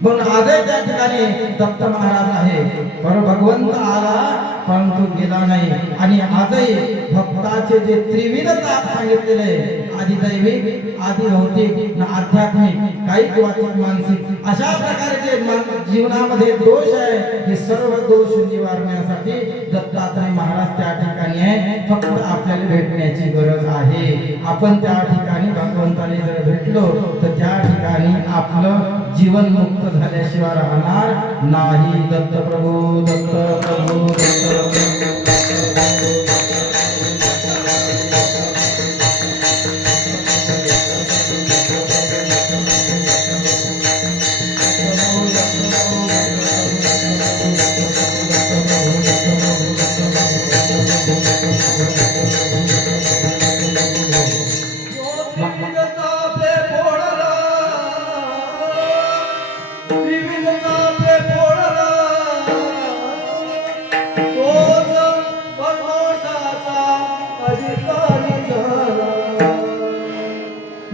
म्हणून आजही त्या ठिकाणी दत्त महाराज आहे. पर भगवंत आला परंतु गेला नाही. आणि आजही भक्ताचे जे त्रिविध ताप सांगितलेले आधी दैविक, आधी भौतिक न आध्यात्मिक, काही वाचिक मानसिक अशा प्रकारचे जीवनामध्ये दोष आहे. हे सर्व दोष निवारण्यासाठी दत्तात्रय महाराज त्या ठिकाणी आहे. फक्त आपल्याला भेटण्याची गरज आहे. आपण त्या ठिकाणी भगवंताने जर भेटलो तर त्या ठिकाणी आपलं जीवन मुक्त झाल्याशिवाय राहणार नाही. दत्त प्रभू, दत्त प्रभू, दत्त प्रभू.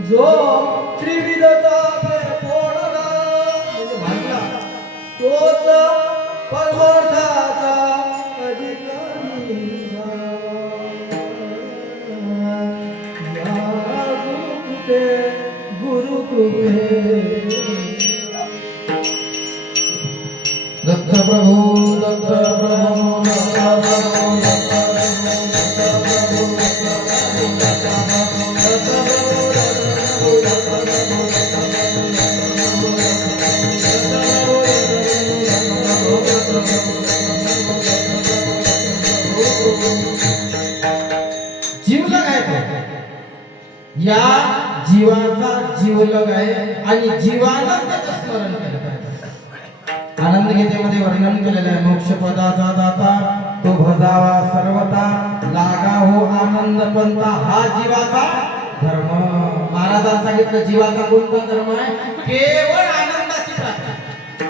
जो त्रिविधता पे फोडला म्हणजे भांडला तोच परमार्थाचा अधिकारी गुरु कृपे. दत्त प्रभू, दत्त प्रभू, जीवलग आहे. या जीवाचा जीवलग आहे आणि जीवानंदाचं स्मरण केलं पाहिजे. आनंद गीतेमध्ये वर्णन केलेलं आहे. मोक्ष पदाचा दाता तो भजावा सर्वता, लागा हो आनंद पंथा हा जीवाचा धर्म. महाराजांनी सांगितलं जीवाचा कोणता धर्म आहे? केवळ आनंदाची प्राप्ती.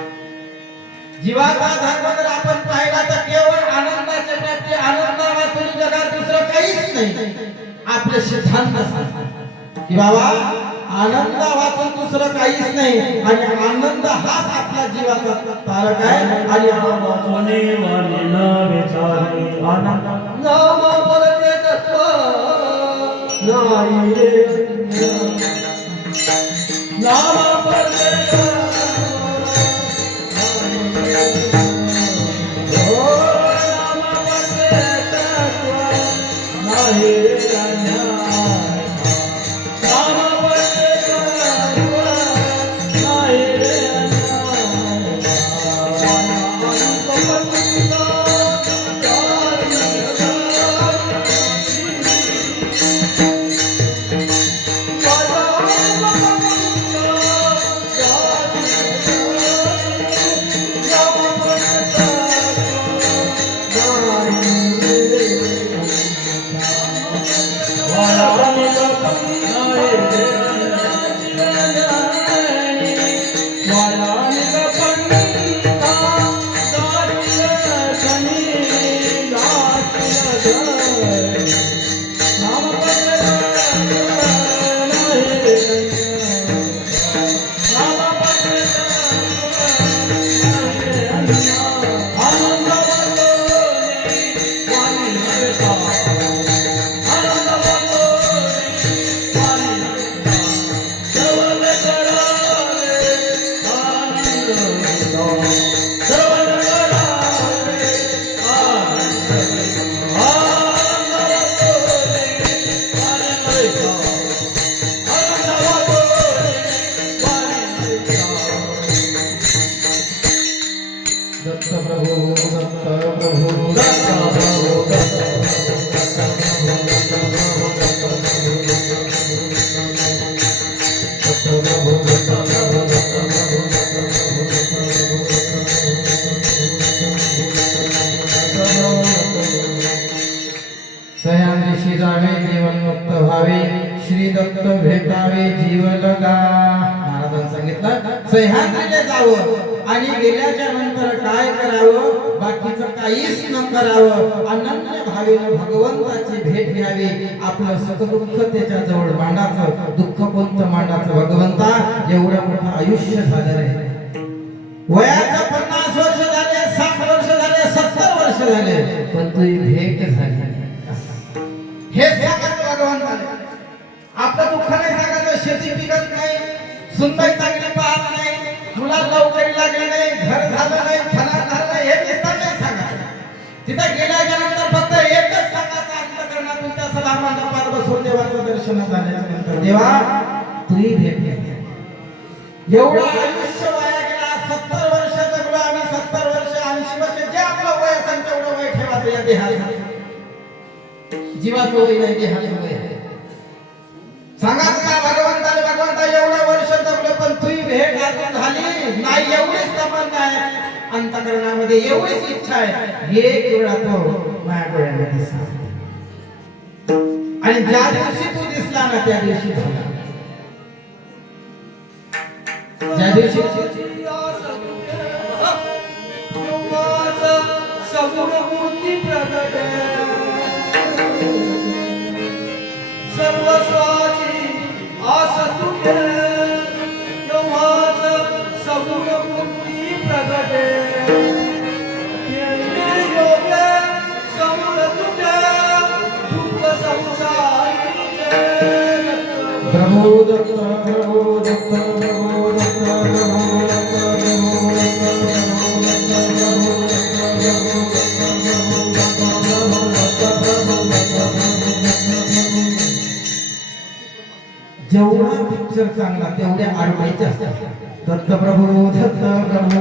जीवाचा धर्म जर आपण पाहिला तर केवळ आनंदाची प्राप्ती. आनंदावाचून जगात दुसरं काहीच नाही. आपले सिद्धांत सांगतात की बाबा आनंद वाचून दुसरं काहीच नाही आणि आनंद हाच आपल्या जीवाचा तारक आहे. आणि वाचने वाणी न विचारी आनंद नाम बोलते तत्व नाही रे. नाम बोलते सह्याद्रीशी जावे जीवनमुक्त व्हावे, श्री दत्त भेटावे जीवलगा. महाराजांनी सांगितलं सह्याद्रीला जावं आणि गेल्याच्या नंतर काय करावं, बाकीचं काहीच न करावं. अनन्य भावेने भगवंताची भेट घ्यावी. आपलं सुखदुःख त्याच्या जवळ मांडायचं. दुःख कोणतं मांडायचं? भगवंता एवढं मोठं आयुष्य झालं आहे, वयाचं 50 वर्ष झाले, 60 वर्ष झाले, 70 वर्ष झाले, पण तुझी भेट झाली हे सांगत भगवंताने. आपलं दुःख नाही सांगायचं, शेती पिकत नाही, सुनबाई चांगली पाहत नाही, मुलाला लवकरी लागली नाही, घर झालं नाही, फला झालं नाही, हे नुसतं नाही सांगायचं. तिथं गेल्याच्या नंतर फक्त एकच सांगायचं अंतःकरणातून त्या सदानंदात बसून देवाचं दर्शन झाल्याच्या नंतर, देवा तुही भेट घे. एवढं आयुष्य वाया गेला, 70 वर्ष जगलो आम्ही, 70 वर्ष 80 वर्ष, जे आपलं वय असेल तेवढं वय ठेवायचं या देहाला. जीवाचं वय नाही, देहाचं वय आहे. सांगाच ना भगवंताला, भगवंता एवढं वर्ष जगलो पण तुही भेट अजून झाली नाही, एवढीच तमन्ना आहे अंतःकरणामध्ये, एवढीच इच्छा आहे. एक वेळा तो माझ्या डोळ्याने दिसला आणि ज्या दिवशी तू दिसला ना त्या दिवशी झाला. ज्या दिवशी समूर्ती प्रगट सर्वस्वाची आस तुझे, तेव्हाच समूर्ती प्रगट योग्य समूळ तुझ्या दुःख संसारीचे. प्रभो दत्त, प्रभो दत्त, प्रभो दत्त, प्रभो जेवढा पिक्चर चांगला तेवढ्या आडवायचे असतात. दत्त प्रभू, दत्त प्रभू,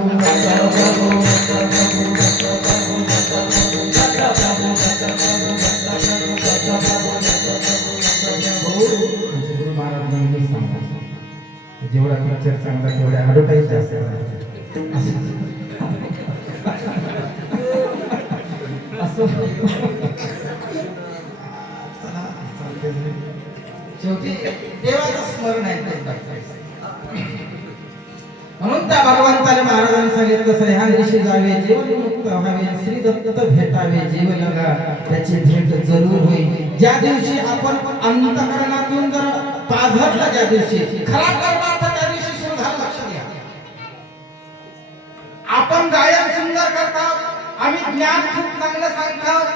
गुरु महाराज नेहमी सांगतात जेवढा पिक्चर चांगला तेवढ्या आडवायचे असतात. शेवटी देवाचं स्मरण आहे. म्हणून त्या भगवंताने महाराजांनी सांगितलं, श्रेहान ऋषी जावे जीवनमुक्त व्हावे, श्री दत्त भेटावे जीव लगा, त्याची भेट जरूर होईल. ज्या दिवशी आपण अंतःकरणातून जर पाझरला, ज्या दिवशी खरा करणार त्या दिवशी सुरू झालं. लक्ष द्या, आपण गायन सुंदर करतात, आम्ही ज्ञान खूप चांगलं सांगतात,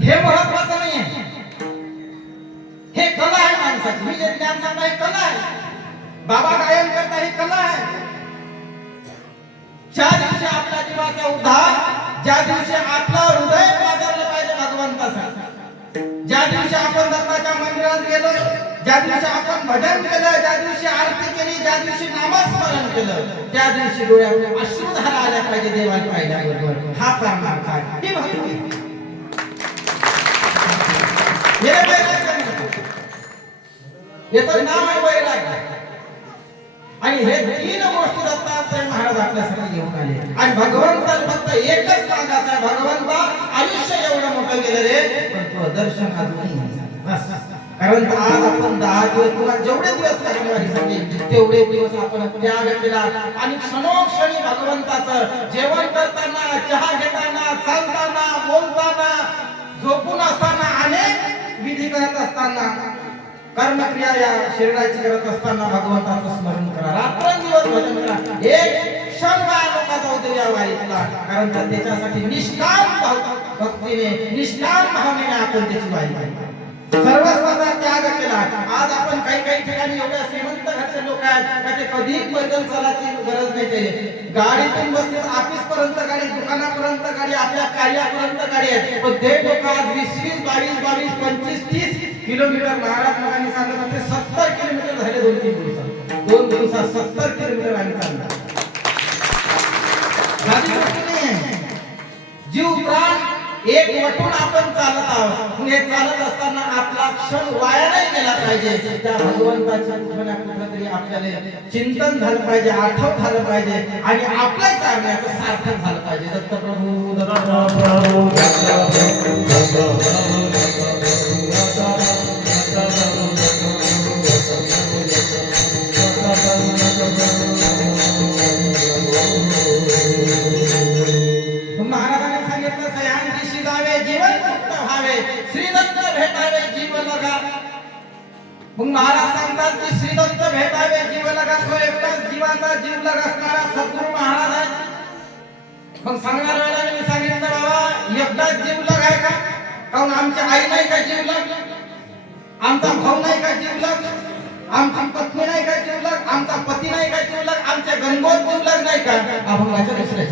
हे महत्वाचं नाही आहे. हे कला आहे माणसाची. मी जे ज्ञान सांगता हे कला आहे, बाबा गायन करता ही कला आहे. ज्या दिवशी आपल्या जीवाचा उद्धार, ज्या दिवशी आपलं हृदय पाजरलं पाहिजे भगवंतासाठी, ज्या दिवशी आपण दत्ताच्या मंदिरात गेलो, ज्या दिवशी आपण भजन केलं, ज्या दिवशी आरती केली, ज्या दिवशी नामस्मरण केलं, त्या दिवशी डोळ्यावर अश्रुधारा आल्या पाहिजे देवाला पाहिल्याबरोबर. हा परमार्थ आहे, ही भक्ती. याचं नाव आहे वैराग्य. आणि हे 3 गोष्टी दत्तात्रय महाराज आपल्यासाठी घेऊन आले. आणि भगवंताला फक्त एकच सांगायचं आहे, भगवंता आयुष्य एवढं मोठं गेलं रे, पण तो दर्शन अजूनही नाही बस. कारण आज आपण 10 दिवस किंवा जेवढे दिवस कार्यक्रमासाठी तेवढे दिवस आपण त्याग केला. आणि क्षणोक्षणी भगवंताचं जेवण करताना, चहा घेताना, चालताना, बोलताना, झोपून असताना, अनेक विधी करत असताना, कर्मक्रिया या शरीराची करत असताना भगवंताचं स्मरण करा. रात्रंदिवस भजन करा. एक क्षण वाया नका जाऊ दे या वारीला. कारण त्याच्यासाठी निष्काम भक्तीने, निष्काम भावनेने आपण त्याची वारी केली, सर्वस्वाचा त्याग केला. आज आपण काही काही ठिकाणी एवढ्या श्रीमंत घरचे लोक आहेत का ते कधी पैदल चालायची गरज नाही केली. गाडीतून बसले, ऑफिस पर्यंत गाडी, दुकानापर्यंत गाडी, आपल्या कार्यापर्यंत गाडी आहे. पण ते लोक आज 20-20, 22-22, 25-30 किलोमीटर, महाराज लोकांनी सांगितलं ते 70 किलोमीटर झाले 2-3 दिवसात. 2 दिवसात 70 किलोमीटर आम्ही चाललो. जीव प्राण एक वटून आपण चालत आहोत. हे चालत असताना आपला क्षण वाया नाही गेला पाहिजे. त्या भगवंताच्या कुठेतरी आपल्याला चिंतन झालं पाहिजे, आठवण झालं पाहिजे आणि आपल्या चालण्याचं सार्थक झालं पाहिजे. दत्त प्रभू, दत्त प्रभू, महाराजांनी सांगितलं, सयान ऋषी जावे जीवन मुक्त व्हावे, श्रीदत्त भेटावे जीव लगा. मग महाराज सांगतात की श्रीदत्त भेटावे जीव लगा. तो एकटाच जीवाचा जीव लगासणारा सद्गुरू महाराज आहे. मग सांगणार वेळेला मी सांगितलं, बाबा एकटाच जीव लगाय का? काऊन आमच्या आई नाही का जीव लग? आमचा भाऊ नाही का जिवलग, आमची पत्नी नाही का जिवलग, आमचा पती नाही का जिवलग, आमच्या गणगोत जिवलग नाही का, अभंगाच्या दुसऱ्या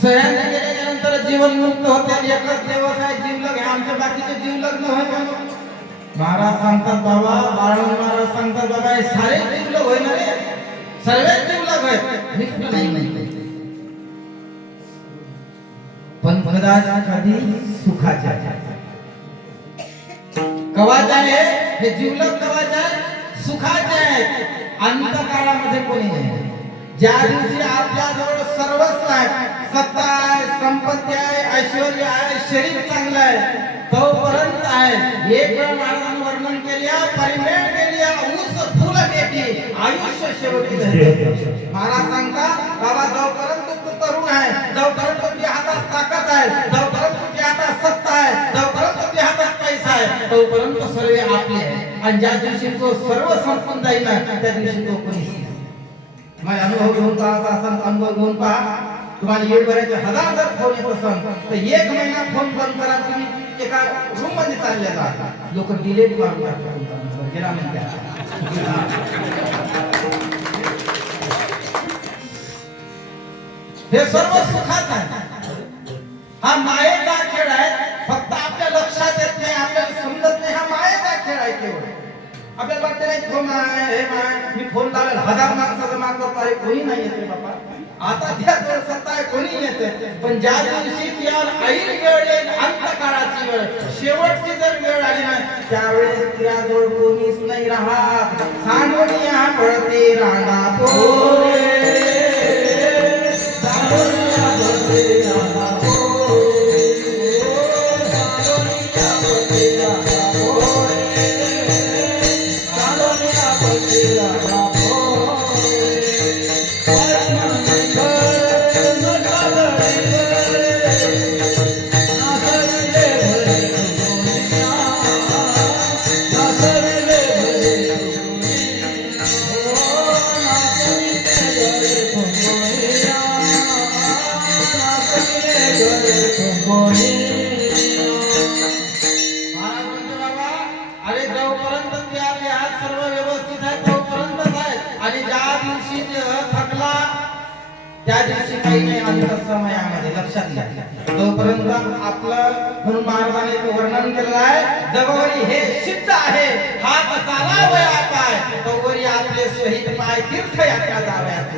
सह्याद्री गेल्यानंतर जीवन मुक्त होते आणि एकच दिवस आहे जीवलग आहे. आमच्या बाकीचे जीवलग न होय का? महाराज सांगतात बाबा, बाळूमामा महाराज सांगतात बाबा, हे सारे जीवलग होय ना रे, सर्व जीवलग आहेत. मी तुला नाही म्हणते, पण कदाच कधी सुखाच्या कवाचे आहे हे जीवलग, कवाचे आहे सुखाचे आहे. अंतकाळामध्ये कोणी नाही. ज्या दिवशी आपल्याजवळ सर्वस्व आहे, सत्ता आहे, संपत्ती आहे, ऐश्वर्य आहे, शरीर चांगलं आहे, तोपर्यंत आहे. एक वेळ महाराजांनी वर्णन केले, परिमेळ केली, ऊस फुल बेटी आयुष्य शेवटी झाले. महाराज सांगतात बाबा, जोपर्यंत तू तरुण आहे, जोपर्यंत तुझ्या हातात ताकद आहे, जोपर्यंत तुझ्या हातात सत्ता आहे, जोपर्यंत तुझ्या हातात पैसा आहे, तोपर्यंत सर्व आपले आहे. आणि ज्या दिवशी तो सर्व संपून जाईल ना, त्या दिवशी तो कोणी माझा अनुभव घेऊन पहा, असा अनुभव घेऊन पहा. तुम्हाला येईल बऱ्याच हजार जर फोन येत असेल तर एक महिना फोन बंद करा. तुम्ही एका रूम मध्ये चालले जा, लोक डिलीट मारून टाकतात. गेला म्हणतात हे सर्व सुखात आहे. हा मायेचा खेळ आहे. फक्त आपल्या लक्षात येत नाही, आपल्याला समजत नाही. हा मायेचा खेळ आहे केवळ. आपल्याला वाटतं नाही फोन आहे, हे माय मी फोन लावेल, हजार माणसाचा माग करतो आहे, कोणी नाही येते बाबा. आता त्याजवळ सत्ता आहे, कोणी येते. पण ज्या दिवशी त्यावर ऐन वेळ येईल, अंतकाळाची वेळ, शेवटची जर वेळ आली ना, त्यावेळेस त्याजवळ कोणीच नाही राहत. सांडोनिया पडते रांडा पोरे, सांडोनिया पडते रांडा पोरे, सांडोनिया पडते रांडा पोरे, सांडोनिया पडते रांडा पोरे. अरे जोपर्यंत त्या सर्व व्यवस्थित आहे तोपर्यंतच आहे. आणि ज्या दिवशी थकला त्या दिवशी काही नाही. अंतर समयामध्ये लक्षात घ्या, तोपर्यंत आपलं म्हणून महाराजांनी वर्णन केलेलं आहे. जगवरी हे सिद्ध आहे, हात चालावया पाय, तोवरी आपले शहीद पाय तीर्थयात्रा जावयात.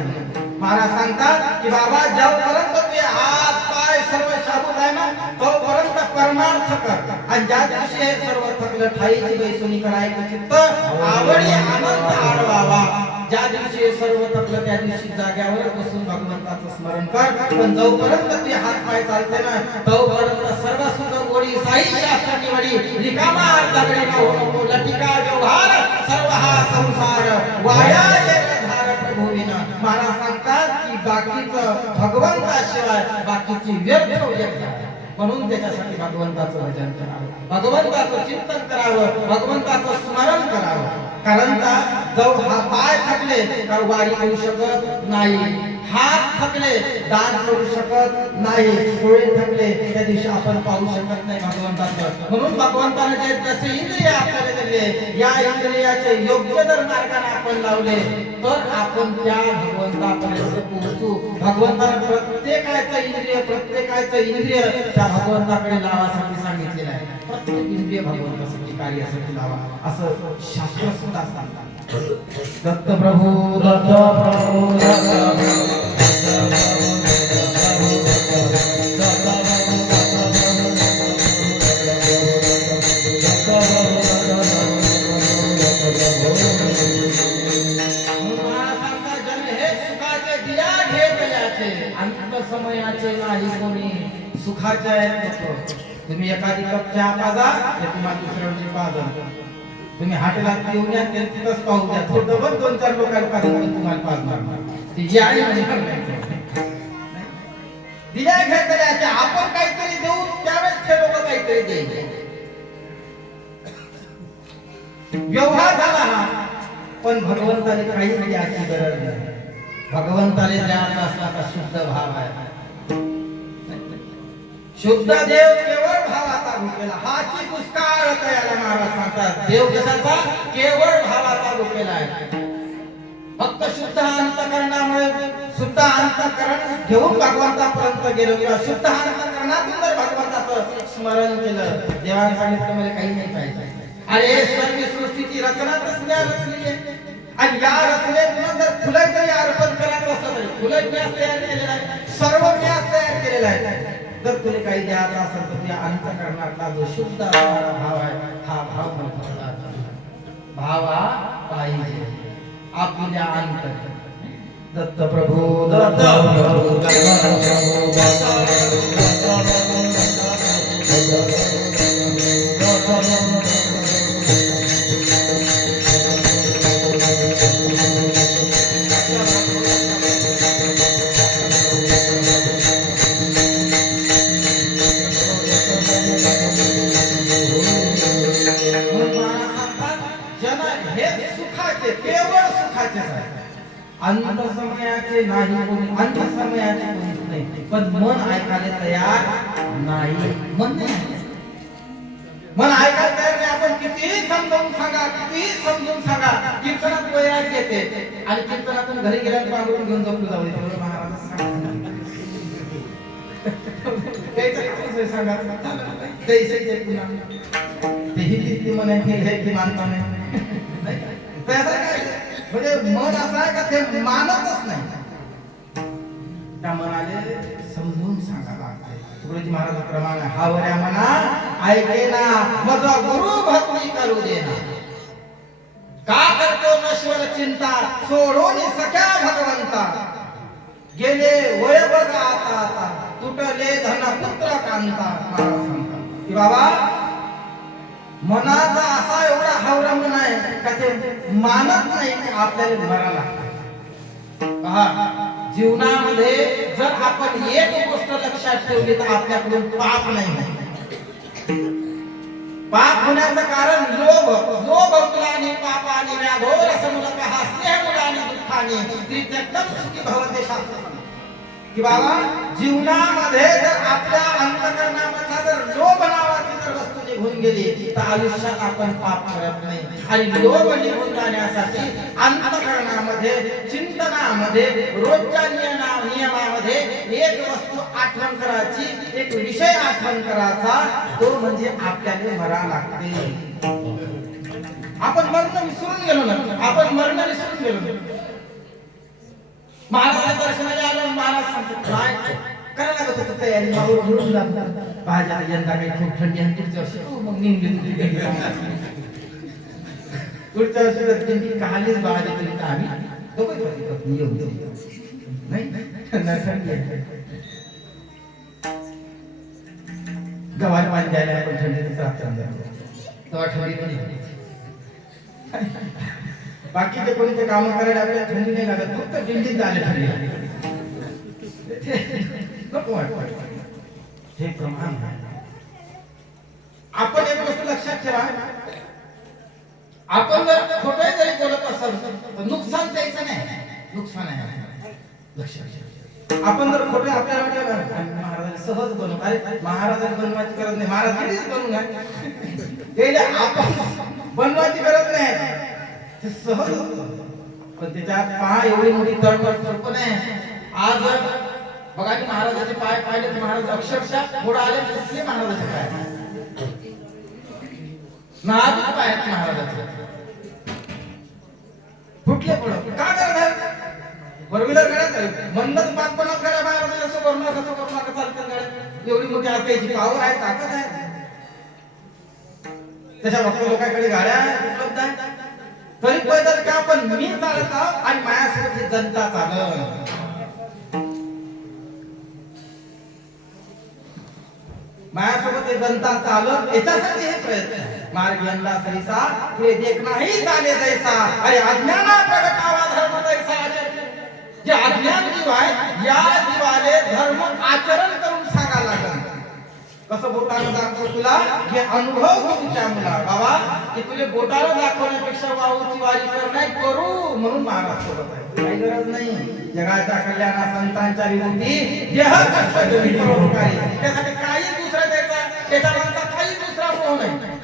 महाराज सांगतात की बाबा, जोपर्यंत ते हात पाय सर्व शाबूत आहे ना, तोपर्यंत परमार्थ कर. आणि ज्या दिवशी हे सर्व थकलं, ठाईची बैसुनी करायचं चित्त आवडी आनंद आडवावा. ज्या दिवशी हे सर्व थकलं त्या दिवशी जाग्यावर बसून भगवंताचं स्मरण कर. पण जोपर्यंत ते हात पाय चालते ना, तोपर्यंत सर्व सुख गोडी साई शास्त्राची वडी, रिकामा दगडी न होतो लटिका व्यवहार, सर्व हा संसार वाया धार प्रभूविना. महाराज सांगतात की बाकीचं भगवंताशिवाय बाकीची व्यर्थ व्यक्त. म्हणून त्याच्यासाठी भगवंताचं भजन करावं, भगवंताचं चिंतन करावं, भगवंताचं स्मरण करावं. कारण का जवळ हा पाय थकले का वारी करू शकत नाही, हात थकले दान करू शकत नाही, डोळे थकले त्या दिवशी आपण पाहू शकत नाही भगवंताचं. म्हणून भगवंताने जे जसे इंद्रिय आपल्याला दिले, या इंद्रियाचे योग्य जर मार्गाने आपण लावले तर आपण त्या भगवंतापर्यंत पोहोचू. भगवंताने प्रत्येकाचं इंद्रिय त्या भगवंताकडे लावासाठी सांगितलेलं आहे. प्रत्येक इंद्रिय भगवंतासाठी कार्यासाठी लावा असं शास्त्र सुद्धा सांगतात. दत्त प्रभू दत्त प्रभू दत्त प्रभू समयाचे नाही कोणी सुखाचे आहेत. तुम्ही एखादी कप चहा पाजा ते तुम्हाला दुसऱ्याची पाजा. तुम्ही हॉटेलात येऊन या तिथंच पाहू द्या, थोडं पण 2-4 लोकांना पाजून तुम्हाला पाजणार ती जी आहे दिल्या घेतल्याचे आपण काहीतरी देऊ त्यावेळेस ते लोक काहीतरी देईल. व्यवहार झाला हा, पण भगवंताने काही द्यायची गरज नाही. भगवंताने द्यायचा असला शुद्ध भाव आहे. शुद्ध देव केवळ भावाचा भुकेला, हाची पुष्काळ तयाला महाराज सांगतात. देव कशाचा? केवळ भावाचा भुकेला आहे. फक्त शुद्ध अंतःकरणामुळे, शुद्ध अंतःकरण घेऊन भगवंतापर्यंत गेलो किंवा शुद्ध अंतःकरणातून जर भगवंताचं स्मरण केलं, देवाने सांगितलं मला काही नाही पाहिजे. अरे सर्व सृष्टीची रचना तसल्या रचली आहे आणि या रचनेतून जर फुलं जरी अर्पण करायचं असलं तरी फुलं मी तयार केलेलं आहे, सर्व मी तयार केलेलं आहे. जर तुला काही द्यायचं असेल तर तुझ्या अंतःकरणातला जो शुद्ध भाव आहे हा भाव महत्त्वाचा. भावा पाहिजे आपल्या अंतर. दत्त प्रभू दत्त प्रभू दत्त प्रभू दत्त अंतःसमयाचे नाही कोणी, अंतःसमयाचे कोणीच नाही. पण मन ऐकायला तयार नाही. मन ऐकायला तयार नाही. आपण कितीही समजावून सांगा, कितीही समजून सांगा, कीर्तनात वैराग्य येते आणि कीर्तनातून घरी गेल्यावर पांघरून घेऊन झोपू जाऊ दे. तेवढं महाराज सांगा ते हिंदीतली मन आहे की मानता नाही. म्हणजे मन असं आहे का ते मानतच नाही. त्या मनाले समजून सांगा लागते. तुकडोजी महाराजांप्रमाणे हावऱ्या मना ऐकेना माझा गुरु भक्ती करू देना. का करतो नश्वर चिंता सोडून सख्या भगवंता. गेले वय बघा आता आता तुटले धन पुत्र कांता. महाराज सांगतात की बाबा मनाचा असा एवढा हावरा मन आहे का ते मानत नाही की आपल्याला मराला. पहा जीवनामध्ये जर आपण एक गोष्ट लक्षात ठेवली तर आपल्याकडून पाप नाही. पाप होण्याचं कारण लोभ. लोभ मुलानी पापानी व्याघोर समूलक हास्य मुलानी दुःखानी त्रित्यक्तम सुखी भवते. शास्त्र की बाबा जीवनामध्ये जर आपल्या अंतःकरणामधला जर लोभ नावाची जर वस्तू निघून गेली तर आयुष्यात आपण पाप करत नाही. आणि लोभ निघून जाण्यासाठी अंतःकरणामध्ये, चिंतनामध्ये, रोजच्या नियमामध्ये एक वस्तू आठवण करायची, एक विषय आठवण करायचा, तो म्हणजे आपल्याला मरा लागते. आपण मरण विसरून गेलो ना, आपण मरण विसरून गेलो. महाराज दर्शनाला आलो, महाराज सांगतात काय करायला लागत होतं तयारी. माहूर घडून लागतात भाज्या यंदा काही खूप थंडी आणि पुढच्या वर्षी मग निघली पुढच्या वर्षी कालीच भाज्या केली तर आम्ही दोघं येऊन नाही गव्हार पाणी द्यायला आपण थंडीत तेव्हा थंडी पण बाकीचे कोणते काम करायला आपल्याला थंडी नाही लागत, फक्त दिंडीत झाले थंडी नको वाटत. हे प्रमाण आपण एक गोष्ट लक्षात ठेवा. आपण जर खोटं जरी बोलत असाल तर नुकसान द्यायचं नाही, नुकसान आहे लक्षात घ्या. आपण जर खोटं आपल्याला वाटलं महाराज सहज बनवू, अरे महाराजांनी बनवायची गरज नाही, महाराज घरीच बनवून आपण बनवायची गरज नाही, ते सहज होतं. पण त्याच्यात पाय एवढी मोठी तळमळ सोपं नाही. आज बघा की महाराजाचे पाय पाहिले तर महाराज अक्षरशः थोडं आले कुठले महाराजाचे पाय नाजूक पाय आहेत महाराजाचे, फुटले पडत का करणार बरोबर गड्यात म्हणत पाच पन्नास गाड्या महाराजांच्या असं करू नका कसं करू नका चालतात गाड्या, एवढी मोठी आज त्याची पावर आहे, ताकद आहे. त्याच्या भक्त लोकांकडे गाड्या उपलब्ध आहेत तरी पैदल का, पण मी चालत आहो आणि माझ्यासोबत जनता चालत. माझ्यासोबत जनता चालत याच्यासाठी हे प्रयत्न. मार्ग यांना सरीसा हे देखना ही चाले जैसा, अरे अज्ञाना प्रगटावा धर्म जैसा. जे अज्ञान जीव आहे या जीवाले धर्म आचरण करून सांगा लागल. कसं बोटानं दाखव तुला हे अनुभव तुमच्या मुला बाबा, की तुले बोटानं दाखवण्यापेक्षा वाहूची वारी कर नाही करू म्हणून महाराज सोबत आहे. काही गरज नाही. जगाच्या कल्याणा संतांच्या विभूती देह कष्ट करी परोपकारी, त्यासाठी काही दुसरं द्यायचा, त्याच्यानंतर काही दुसरा मोह नाही,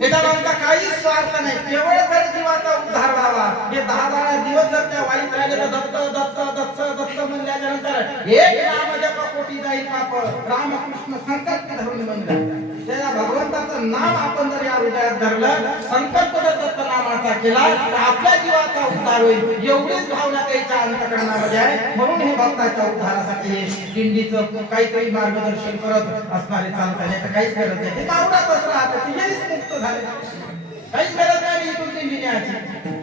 त्याच्यानंतर काही स्वार्थ नाही, केवळ तर जीवाचा उद्धार व्हावा. हे 10-12 दिवस जर त्या वाईट राहिले तर दत्त दत्त दत्त दत्त म्हणल्याच्या नंतर एक नाम जप कोटी जाईल पाप, रामकृष्ण संकल्प धरून म्हणलं. त्या भगवंताचं नाम आपण जर या हृदयात धरलं, संकल्प जर दत्त नामाचा केला तर आपल्या जीवाचा उद्धार होईल. एवढीच भावना त्याच्या अंतःकरणामध्ये आहे. म्हणून हे भक्ताच्या उद्धारासाठी दिंडीचं काहीतरी मार्गदर्शन करत असणारे चालताना तर काहीच गरज नाही. ते मावळातच राहतं, ते येईच मुक्त झाले, काहीच गरज नाही इथून दिंडी न्यायची.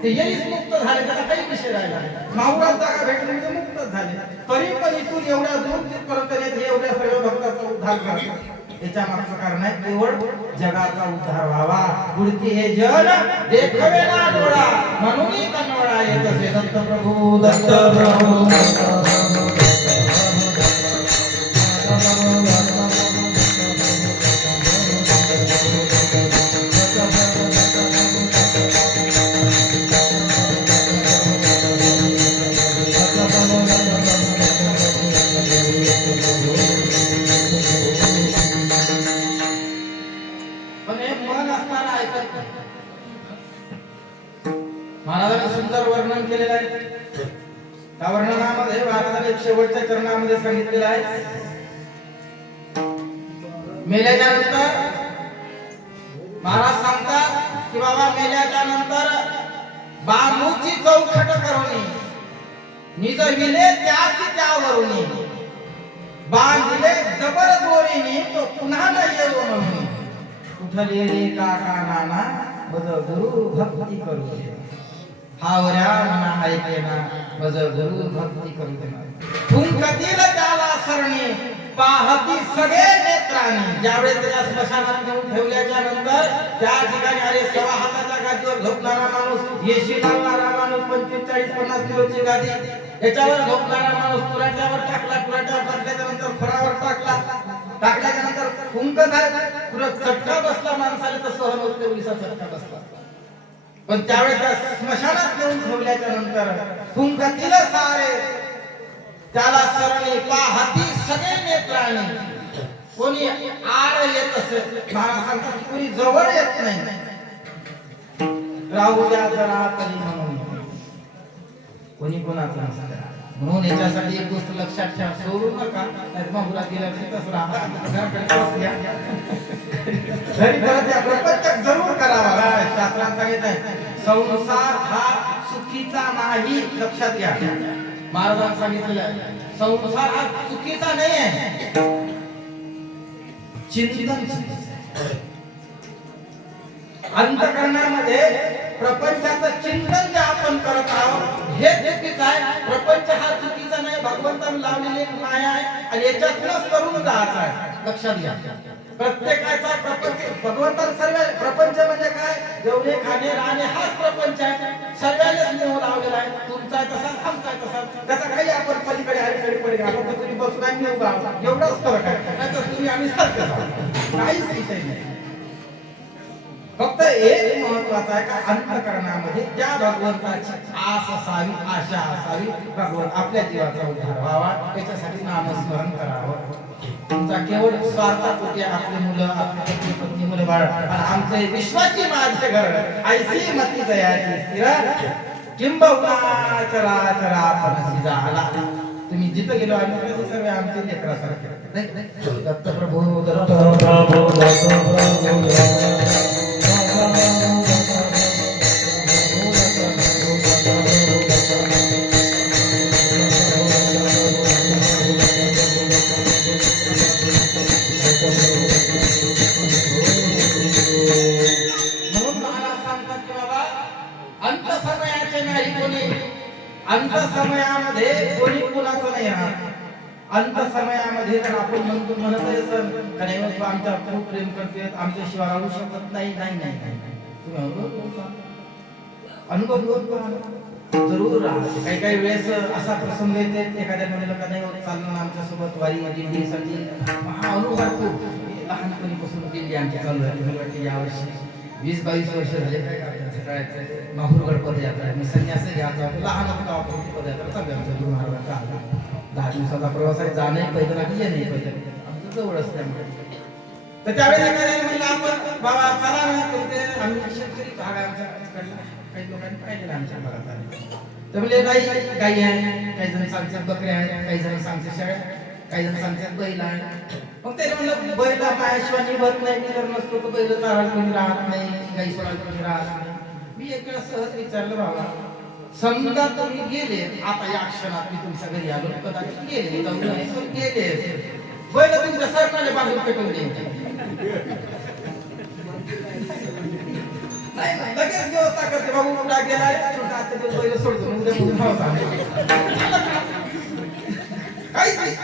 ते येईच मुक्त झाले, त्याचा काही विषय राहिला मावळात जागा भेटली ते मुक्तच झाले. तरी पण इथून एवढ्या दूर तिथपर्यंत येत एवढ्या सर्व भक्ताचा उद्धार करतात. याच्या मागचं कारण आहे केवळ जगाचा उद्धार व्हावा. पुढची हे जग देखवे ना डोळा म्हणून कन्वळा येत असे. दत्त प्रभू दत्त प्रभू महाराजांनी सुंदर वर्णन केलेलं आहे. त्या वर्णनामध्ये महाराजांनी शेवटच्या चरणामध्ये सांगितलेलं आहे, मेल्याच्या नंतर महाराज सांगतात की बाबा मेल्याच्या नंतर बांबूची चौखट करून निज विले त्याची त्यावरून बांधले जबर दोरीने तो पुन्हा न येऊ म्हणून उठले रे काका नाना बज गुरु भक्ती करू हावऱ्या मना ऐकेना बज गुरु भक्ती करू देना. फुंकतील त्याला सरणी पाहती सगळे नेत्रांनी. ज्यावेळेस त्याच्या स्मशानात नेऊन ठेवल्याच्या नंतर त्या ठिकाणी अरे 6 हाताच्या गादीवर झोपणारा माणूस, येशी लावणारा माणूस, 45-50 किलोची गादी याच्यावर झोपणारा माणूस पुराट्यावर टाकला, पुराट्यावर टाकल्याच्या नंतर खोरावर टाकला, टाकल्याच्या नंतर फुंक झाला, पुरा चटका बसला माणसाला तर सहन होत नाही, उलीचा चटका बसला. पण त्यावेळेस त्या स्मशानात नेऊन ठेवल्याच्या नंतर फुंकतील सारे त्याला सरणी पाहती सगळे नेत्रांनी. कोणी आड येत असेल, महाराज सांगतात कोणी जवळ येत नाही, राहू द्या जरा तरी म्हणून कोणी कोणाचं नसतं. म्हणून याच्यासाठी एक गोष्ट लक्षात ठेवा, सोडू नका माहुरा गेल्या तिथंच राहा, घरी परत या प्रपंच जरूर करावा. शास्त्रात सांगितलंय संसार हा सुखीचा नाही, लक्षात घ्या. महाराजांनी सांगितलेलं आहे संसार हा चुकीचा नाही आहे, चिंतन अंतःकरणामध्ये प्रपंचाचं चिंतन जे आपण करत आहोत हे चुकीचं आहे. प्रपंच हा चुकीचा नाही, भगवंताने लावलेली एक माया आहे आणि याच्यातूनच तरुण जायचं आहे. लक्षात घ्या प्रत्येकाचा प्रपंच भगवंताने सर्व प्रपंच म्हणजे काय, जेवणे खाणे राहणे हाच प्रपंच आहे. सर्वांनाच मोह लावलेला आहे, तुमचा तसा आमचा तसा. त्याचा काही आपण पलीकडे अलीकडे पलीकडे आपण तुम्ही बसून आम्ही उभा एवढाच फरक आहे, नाही तर तुम्ही आम्ही सारखं काहीच विषय नाही. फक्त एक महत्वाचं आहे का अंतःकरणामध्ये त्या भगवंताची आस असावी, आशा असावी, भगवंत आपल्या जीवाचा उद्धार व्हावा त्याच्यासाठी नामस्मरण करावं. तुमचा केवळ स्वार्थापोटी आपली मुलं, आपली पत्नी, मुलं बाळ आणि आमचे विश्वाची माझे घर ऐसी मती दयाची स्थिर किंबहुना चराचरा आपणसी झाला. तुम्ही जिथं गेलो आम्ही तिथे सर्व आमचे लेकरासारखे नाही. दत्त प्रभू दत्त प्रभो दत्त प्रभो म्हणून महाराज सांगतात की बाबा अंत समयाचे नाही कोणी, अंत समयामध्ये कोणी कुणाचं नाही राहत. अंत समयामध्ये तर आपण म्हणतो म्हणत आहे सर नाही तू आमच्या खूप प्रेम करते, आमच्याशिवाय राहू शकत नाही. नाही नाही नाही तुम्ही अनुभव घेऊन पहा. जरूर राहा. काही काही वेळेस असा प्रसंग येते एखाद्या मुलीला का नाही चालणं आमच्या सोबत वारी दिंडीसाठी हा अनुभव खूप लहानपणीपासून दिंडी आमची चालू आहे. मला वाटते यावर्षी 20-22 वर्ष झाले काय करायचं माहूरगड पदयात्रा आहे. मी संन्यास घ्यायचा लहान गावापर्यंत पदयात्रा चालू आमच्या गुरु महाराजांचा 10 दिवसाचा प्रवास आहे. जाणे पैदल आणि येणे पैदल आमचं जवळ असल्यामुळे. तर त्यावेळेस एखाद्याने म्हणलं आपण बाबा चला ना तुमचे आम्ही शेतकरी भाग आहे आमच्या काही लोकांनी पाहिजे आमच्या भागात आले. तर म्हणजे गाई आहे, काही जण सांगतात बकऱ्या आहेत, काही जण सांगतात शेळ्या, काही जण सांगतात बैल आहे. मग ते म्हणलं बैल माझ्याशिवाय निभत नाही, मी जर नसतो तर बैल चारायला कोणी राहत नाही, गाई सोडायला कोणी राहत नाही. मी एक वेळा सहज विचारलं बाबा समजा तुम्ही गेले आता या क्षणात मी तुमच्या घरी आलो कदाचित गेले जाऊन नाही पण गेले बैल तुमच्या सरकारने बाजून पेटवून द्यायचे नाही नाही लगेच व्यवस्था करते बाबू उडा गेलाय आजच्या दिवस बैल सोडतो उद्या पुढे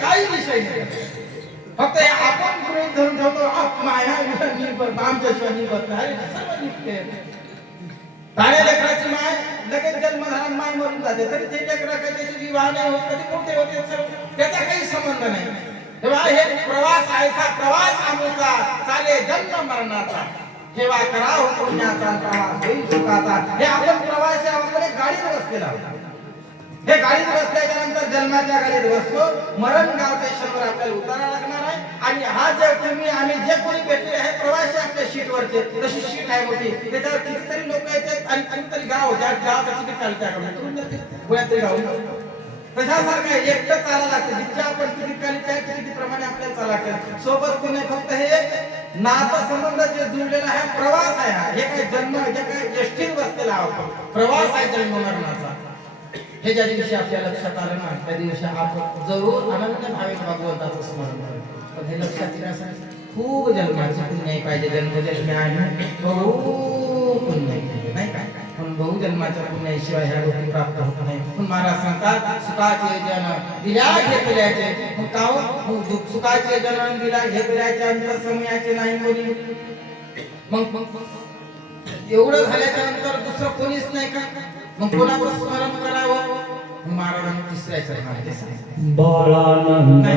काही विषय नाही. फक्त आपण गृहीत धरून ठेवतो आमच्याशिवाय निभत नाही. सर्व निघते ताण्या लेकराची माय लगेच जन्मधारण माय मरून जाते तरी ते लेकरा काही त्याचे विवाह नाही होत कधी मोठे होते त्याचा काही संबंध नाही. तेव्हा हे प्रवास आहेचा प्रवास आमचा चाले जन्म मरणाचा ठेवा करा हो पुण्याचा प्रवास होईल सुखाचा. हे आपण प्रवास आपण एक गाडीत बसलेला आहोत. हे गाडीत बसल्याच्या नंतर जन्माच्या गाडीत बसतो मरण गावच्या शंभर आपल्याला उतारा लागणार आहे. आणि हा जे तुम्ही आम्ही जे कोणी भेटले आहे प्रवासी आपल्या शीटवरचे तशी शीट आहे मोठी त्याच्यावर कितीतरी लोक येतात आणि कितीतरी गाव ज्या गावाचं तिकीट चालते पुण्यात तरी गाव तशासारखं एकटं चालायला लागतं. जितक्या आपण तिकीट काढली त्या तिकीटीप्रमाणे आपल्याला चालायला लागतं. सोबत कोणी फक्त हे नाता संबंध जे जुळलेला आहे प्रवास आहे. हे काय जन्म हे काय एसटीत बसलेला आहे प्रवास आहे जन्म मरणाचा. हे ज्या दिवशी आपल्या लक्षात आलं ना त्या दिवशी आपण जरूर अनन्य भावे भगवंताचं स्मरण करू. पण हे लक्षात येण्यासाठी खूप जन्माची पुण्य पाहिजे. जन्मजन्मी आहे बहु पुण्य नाही काय पण बहु जन्माच्या पुण्याशिवाय ह्या गोष्टी प्राप्त होत नाही. पण महाराज सांगतात सुखाचे जन दिल्या घेतल्याचे मग काव सुखाचे जन दिल्या घेतल्याचे अंतर समयाचे नाही कोणी. मग एवढं झाल्याच्या नंतर दुसरं कोणीच नाही का मग कोणाचं स्मरण करावं. महाराजांनी तिसऱ्या चरणामध्ये सांगितलं बाळानंद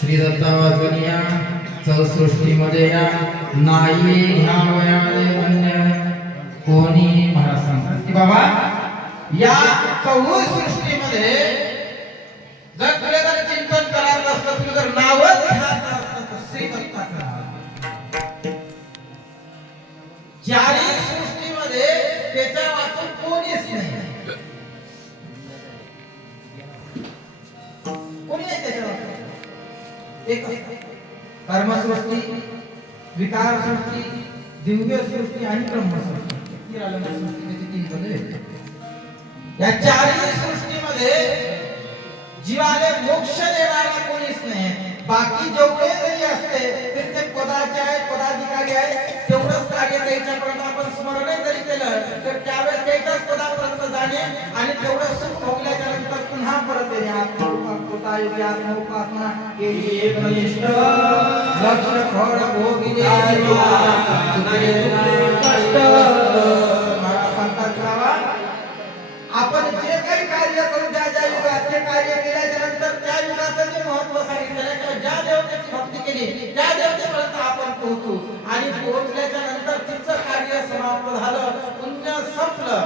श्री दत्तावाचनिया चौसृष्टीमध्ये या नाही घ्यावयाले अन्य कोणी. महाराज सांगतात की बाबा या चौसृष्टीमध्ये जर तुला जर चिंतन करायचं असलं तुला जर नावच घ्यायचं असलं तर श्री दत्ताचं नाव. चारी सृष्टीमध्ये त्याच्या वाचून कोणीच नाही. एक कर्मसृष्टी, विकार सृष्टी, दिव्य सृष्टी आणि ब्रह्मसृष्टी. सृष्टीची 3 पदे. या चारही सृष्टीमध्ये जीवाला मोक्ष देणारा कोणीच नाही. बाकी जेवढे जरी असते ते पदाचे आहेत, पदाधिकारी आहेत, तेवढंच कार्य त्याच्यापर्यंत आपण स्मरण जरी केलं तर त्यावेळेस त्याच्याच पदापर्यंत जाणे आणि तेवढं सुख भोगल्याच्या नंतर पुन्हा परत येणे. आत्मोपासना आत्मोपासना केली एकनिष्ठ लक्ष फळ भोगिले जीवा कष्ट. मला सांगतात गावा, आपण जे काही कार्य करू ज्या ज्या युगात ते कार्य केल्याच्या नंतर त्या युगाचं जे महत्व सांगितलेलं किंवा ज्या देवतेची भक्ती केली त्या देवतेपर्यंत आपण पोहोचू आणि पोहोचल्याच्या नंतर तिचं कार्य समाप्त झालं, पुण्य संपलं.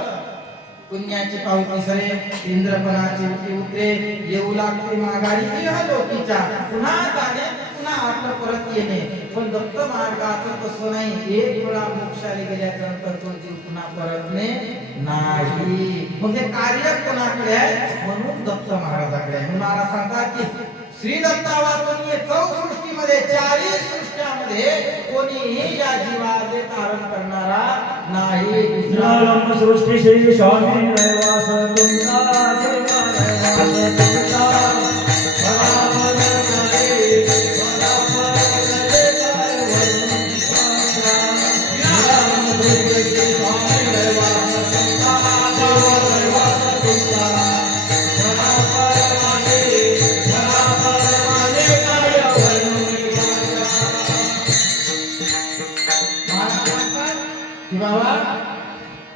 पुण्याची पावती सरे, इंद्रपणाची उतरे, येऊ लागते माघारी इहलोकीच्या. पुन्हा जाणे, पुन्हा आपलं परत येणे. पण दत्त मार्गाचं तसं नाही. एक वेळा मोक्षाला गेल्याच्या नंतर तो जीव पुन्हा परतणे नाही. मग हे कार्य कोणाकडे आहे? म्हणून दत्त महाराजाकडे आहे. म्हणून मला सांगतात की श्री दत्ता वाचून चौसृष्टीमध्ये चारही सृष्ट्यामध्ये कोणीही या जीवाचे तारण करणारा नाही. दुसरा सृष्टी श्री स्वामी रैवास तुमचा देवा रैवास तुमचा बराबर करे बराबर करे काय वरून स्वामी श्री स्वामी रैवास तुमचा देवा रैवास तुमचा बराबर माने काय वरून की बाबा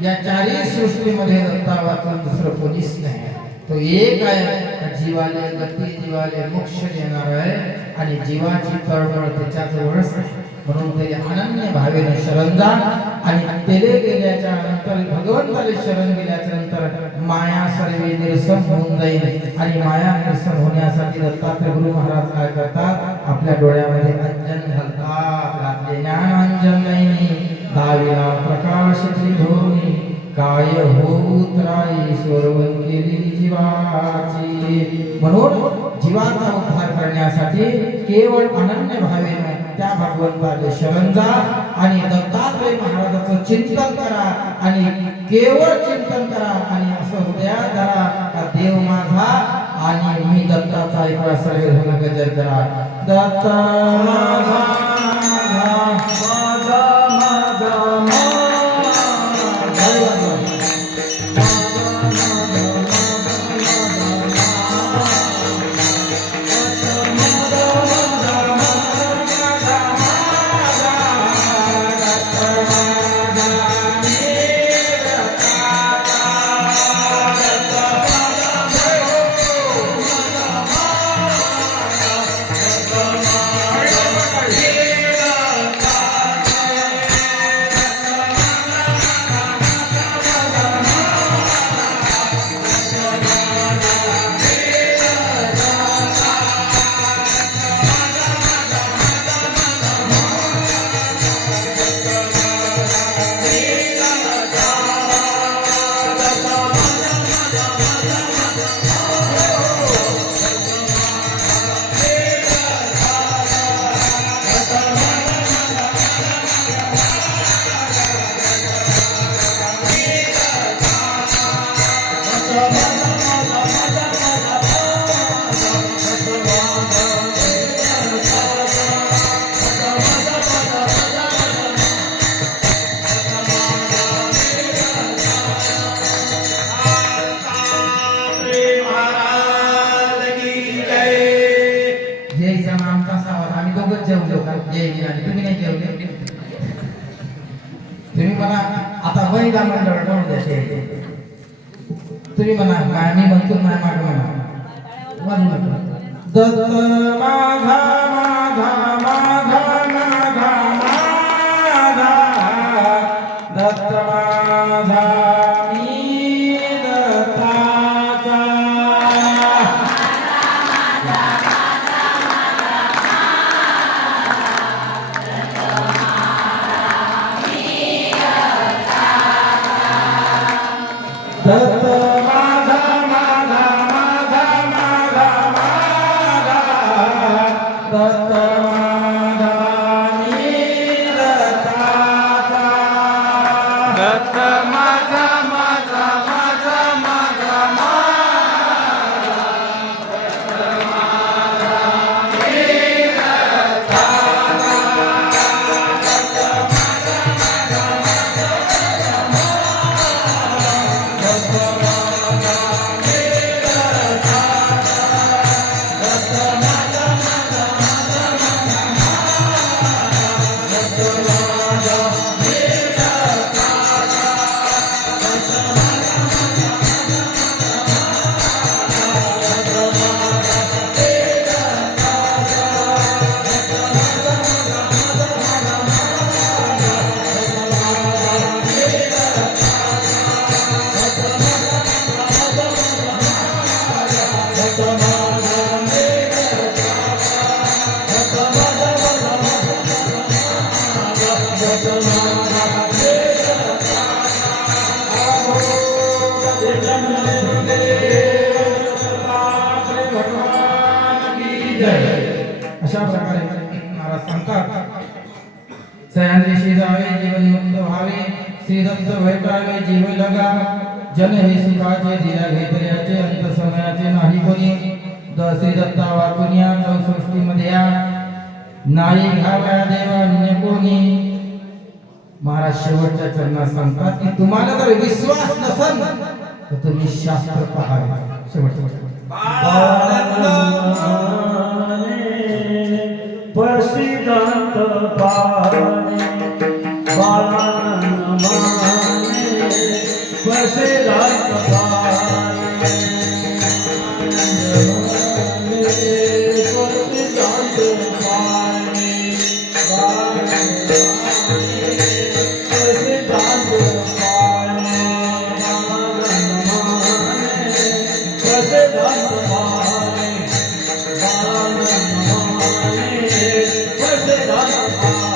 या चारही सृष्टीमध्ये दत्ता वाचून दुसरं कोणीच नाही. तो एक आहे. जीवाले गती, जीवाले मोक्ष देणार आहे आणि जीवाची तळमळ त्याच्या जवळच. म्हणून ते अनन्य भावेने शरण जा आणि तेले गेल्याच्या नंतर भगवंताले शरण गेल्याच्या नंतर माया सर्व निरसन होऊन जाईल. आणि माया निरसन होण्यासाठी दत्तात्रय गुरु महाराज काय करतात? आपल्या डोळ्यामध्ये अंजन घालतात. घातले ज्ञानांजन नाही दाविला प्रकाश त्रिभुवनी काय होत राई सोरवन केली जीवाची. म्हणून जीवाचा उद्धार करण्यासाठी केवळ अनन्य भावेने त्या भगवंताचे शरण जा आणि दत्तात्रय महाराजाचं चिंतन करा आणि केवळ चिंतन करा आणि असं हृदयात धरा का देव माझा आणि मी दत्ताचा. ऐका सर्वजण गजर करा. दत्त माझा तुम्ही म्हणा आता महिला मंडळ म्हणून द्यायचे. तुम्ही म्हणा मी म्हणतो नाही माग म्हणा दत्त माझा माझा माझा माझा माझा दत्त माझा मी दत्ताचा. दत्त माझा माझा माझा माझा माझा दत्त प्रकारे महाराज सांगतात, सह्याद्रीशी जावे जीवन मुक्त व्हावे, श्रीदत्त भेटावे जीव लगा, जन हे सुखाचे दिला घेतल्याचे अंत समयाचे नाही कोणी, श्री दत्ता वाचुनिया 64 मध्ये नाही घाव्या देवा अन्य कोणी. महाराज शेवटच्या चरणात सांगतात की तुम्हाला जर विश्वास नसेल तर तुम्ही शास्त्र पहावे. शेवटच्या प्रसिद्धांत पारणे बालानंद माने प्रसिद्धांत पारणे प्रसिद्धांत पारणे बालानंद माने प्रसिद्धांत पारणे बालानंद माने प्रसिद्धांत पारणे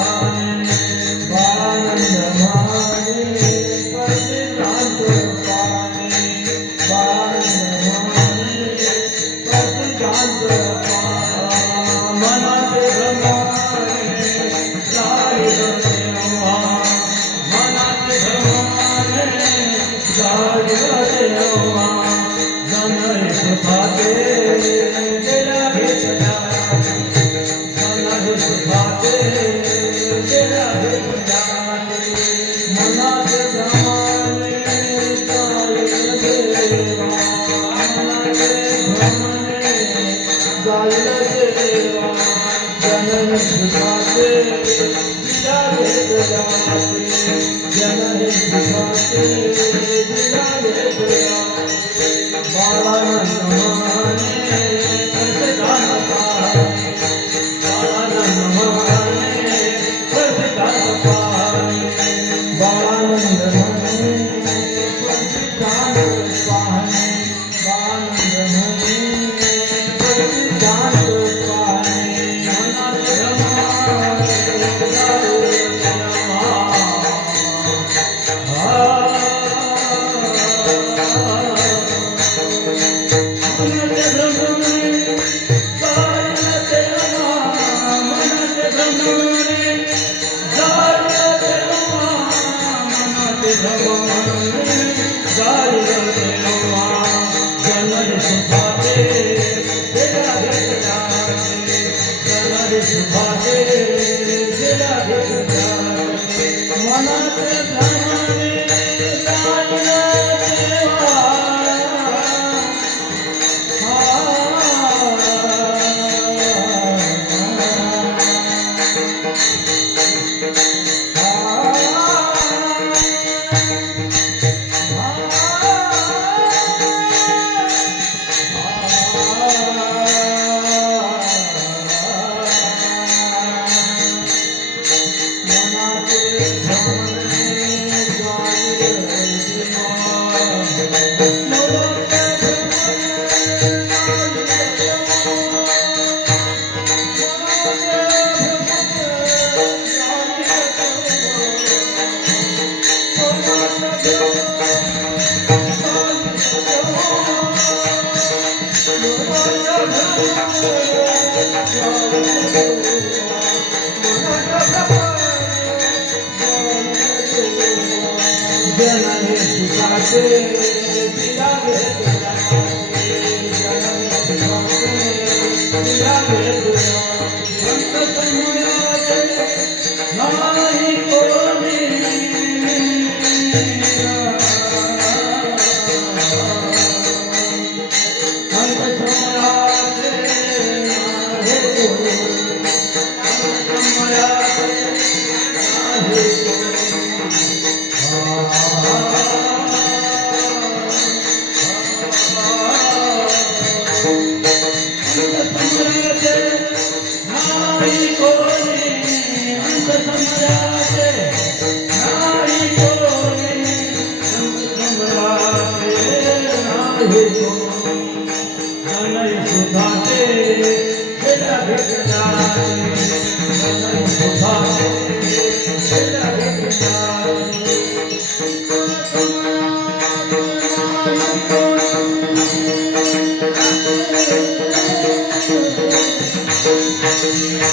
Thank you.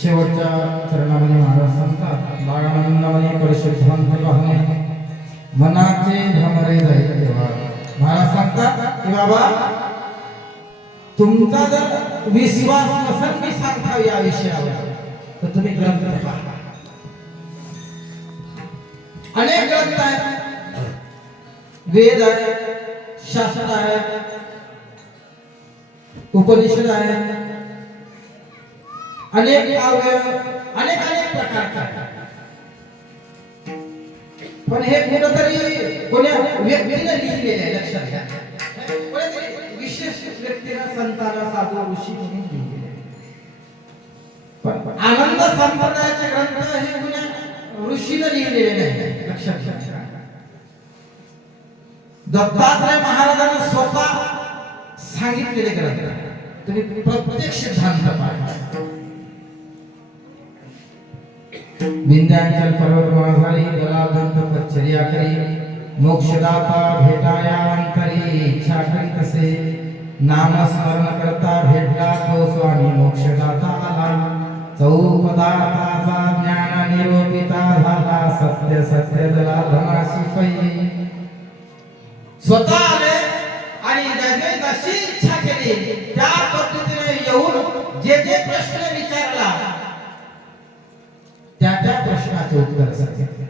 शेवटच्या चरणामध्ये महाराज सांगतात, बाळानंदामध्ये परिशुद्धांत पाहणे मनाचे भ्रमरे जाईल तेव्हा. महाराज सांगतात की बाबा, तुमचा जर विश्वास नसेल मी सांगता या विषयावर, तर तुम्ही ग्रंथ पहा. अनेक ग्रंथ आहेत, वेद आहे, शास्त्र आहे, उपनिषद आहे, अनेक अनेक प्रकारचे आहेत. पण हे कुठेतरी कोण्या व्यक्तीने लिहिलेले आहे, लक्षात घ्या. कोणीतरी विशेष व्यक्तीला, संताला, साधू ऋषी म्हणून लिहिलेले आहे. पण आनंद संप्रदायाचे ग्रंथ हे कोण्या ऋषीने लिहिलेले नाही, लक्षात घ्या. दत्तात्रय महाराजांना स्वतः सांगितलेले ग्रंथ तुम्ही प्रत्यक्ष सिद्धांत पाहा. विंध्याचल पर्वत झाली, दलादंत पच्चर्या करी, मोक्षदाता भेटाया अंतरी, इच्छा करी तसे नामस्मरण करता भेटला तो स्वामी मोक्षदाता आला. चौपदार्थाचा ज्ञान निरूपिता झाला, सत्य सत्य दलाधनाशी पै. स्वतः आले आणि ज्याने जशी इच्छा केली त्या पद्धतीने येऊन जे जे प्रश्न विचारला त्या त्या प्रश्नाचे उत्तर सांगितले.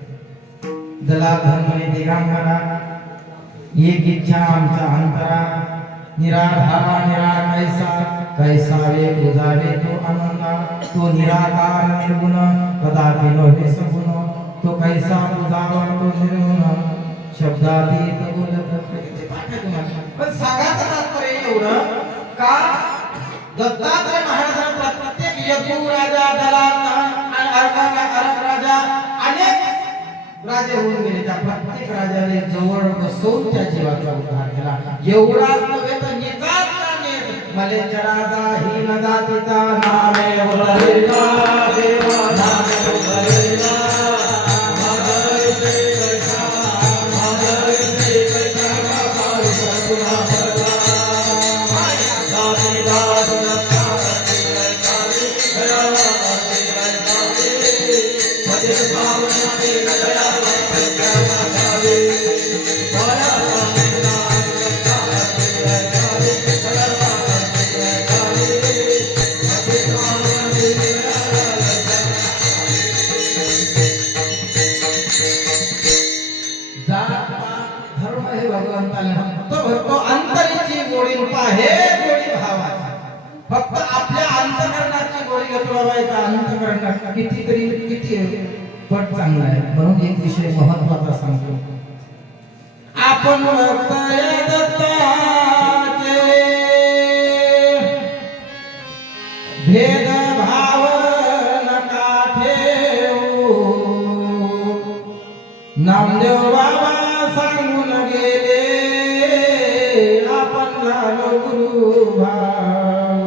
दलाधन म्हणे दिगंबरा, एक इच्छा आमचा अंतरा, निराधारा निराळ कैसा, कैसा वे बुजावे तो आनंदा. तो निराकार निर्गुण, कदापि नव्हे सगुण, तो कैसा बुजावा तो निर्गुण, शब्दातीत बोलत. पण सांगायचं तात्पर्य एवढं का दत्तात्रय महाराजांना प्रत्येक यदू राजा, दलाल राजा, अनेक राजे होऊन गेले. त्या प्रत्येक राजाने जवळ बसवून त्या जीवाचा उद्धार केला. एवढाच नव्हे तर निजाचा नेत मलेच्या राजा ही न जातीचा, नामे उरलेला देवा, नामे उरलेला जात पात धर्म हे भगवंताने फक्त भरतो अंतरीची गोडी रूपा हे गोडी भावाची. फक्त आपल्या अंतकरणाची गोडी घेतो बाबाचा अंतकरण किती पट चांगला आहे. म्हणून एक विषय महत्वाचा सांगतो. आपण भक्त दत्ताचे भेद भाव नका ठेवू. नामदेव बाबा सांगून गेले आपण झालो गुरु भाव.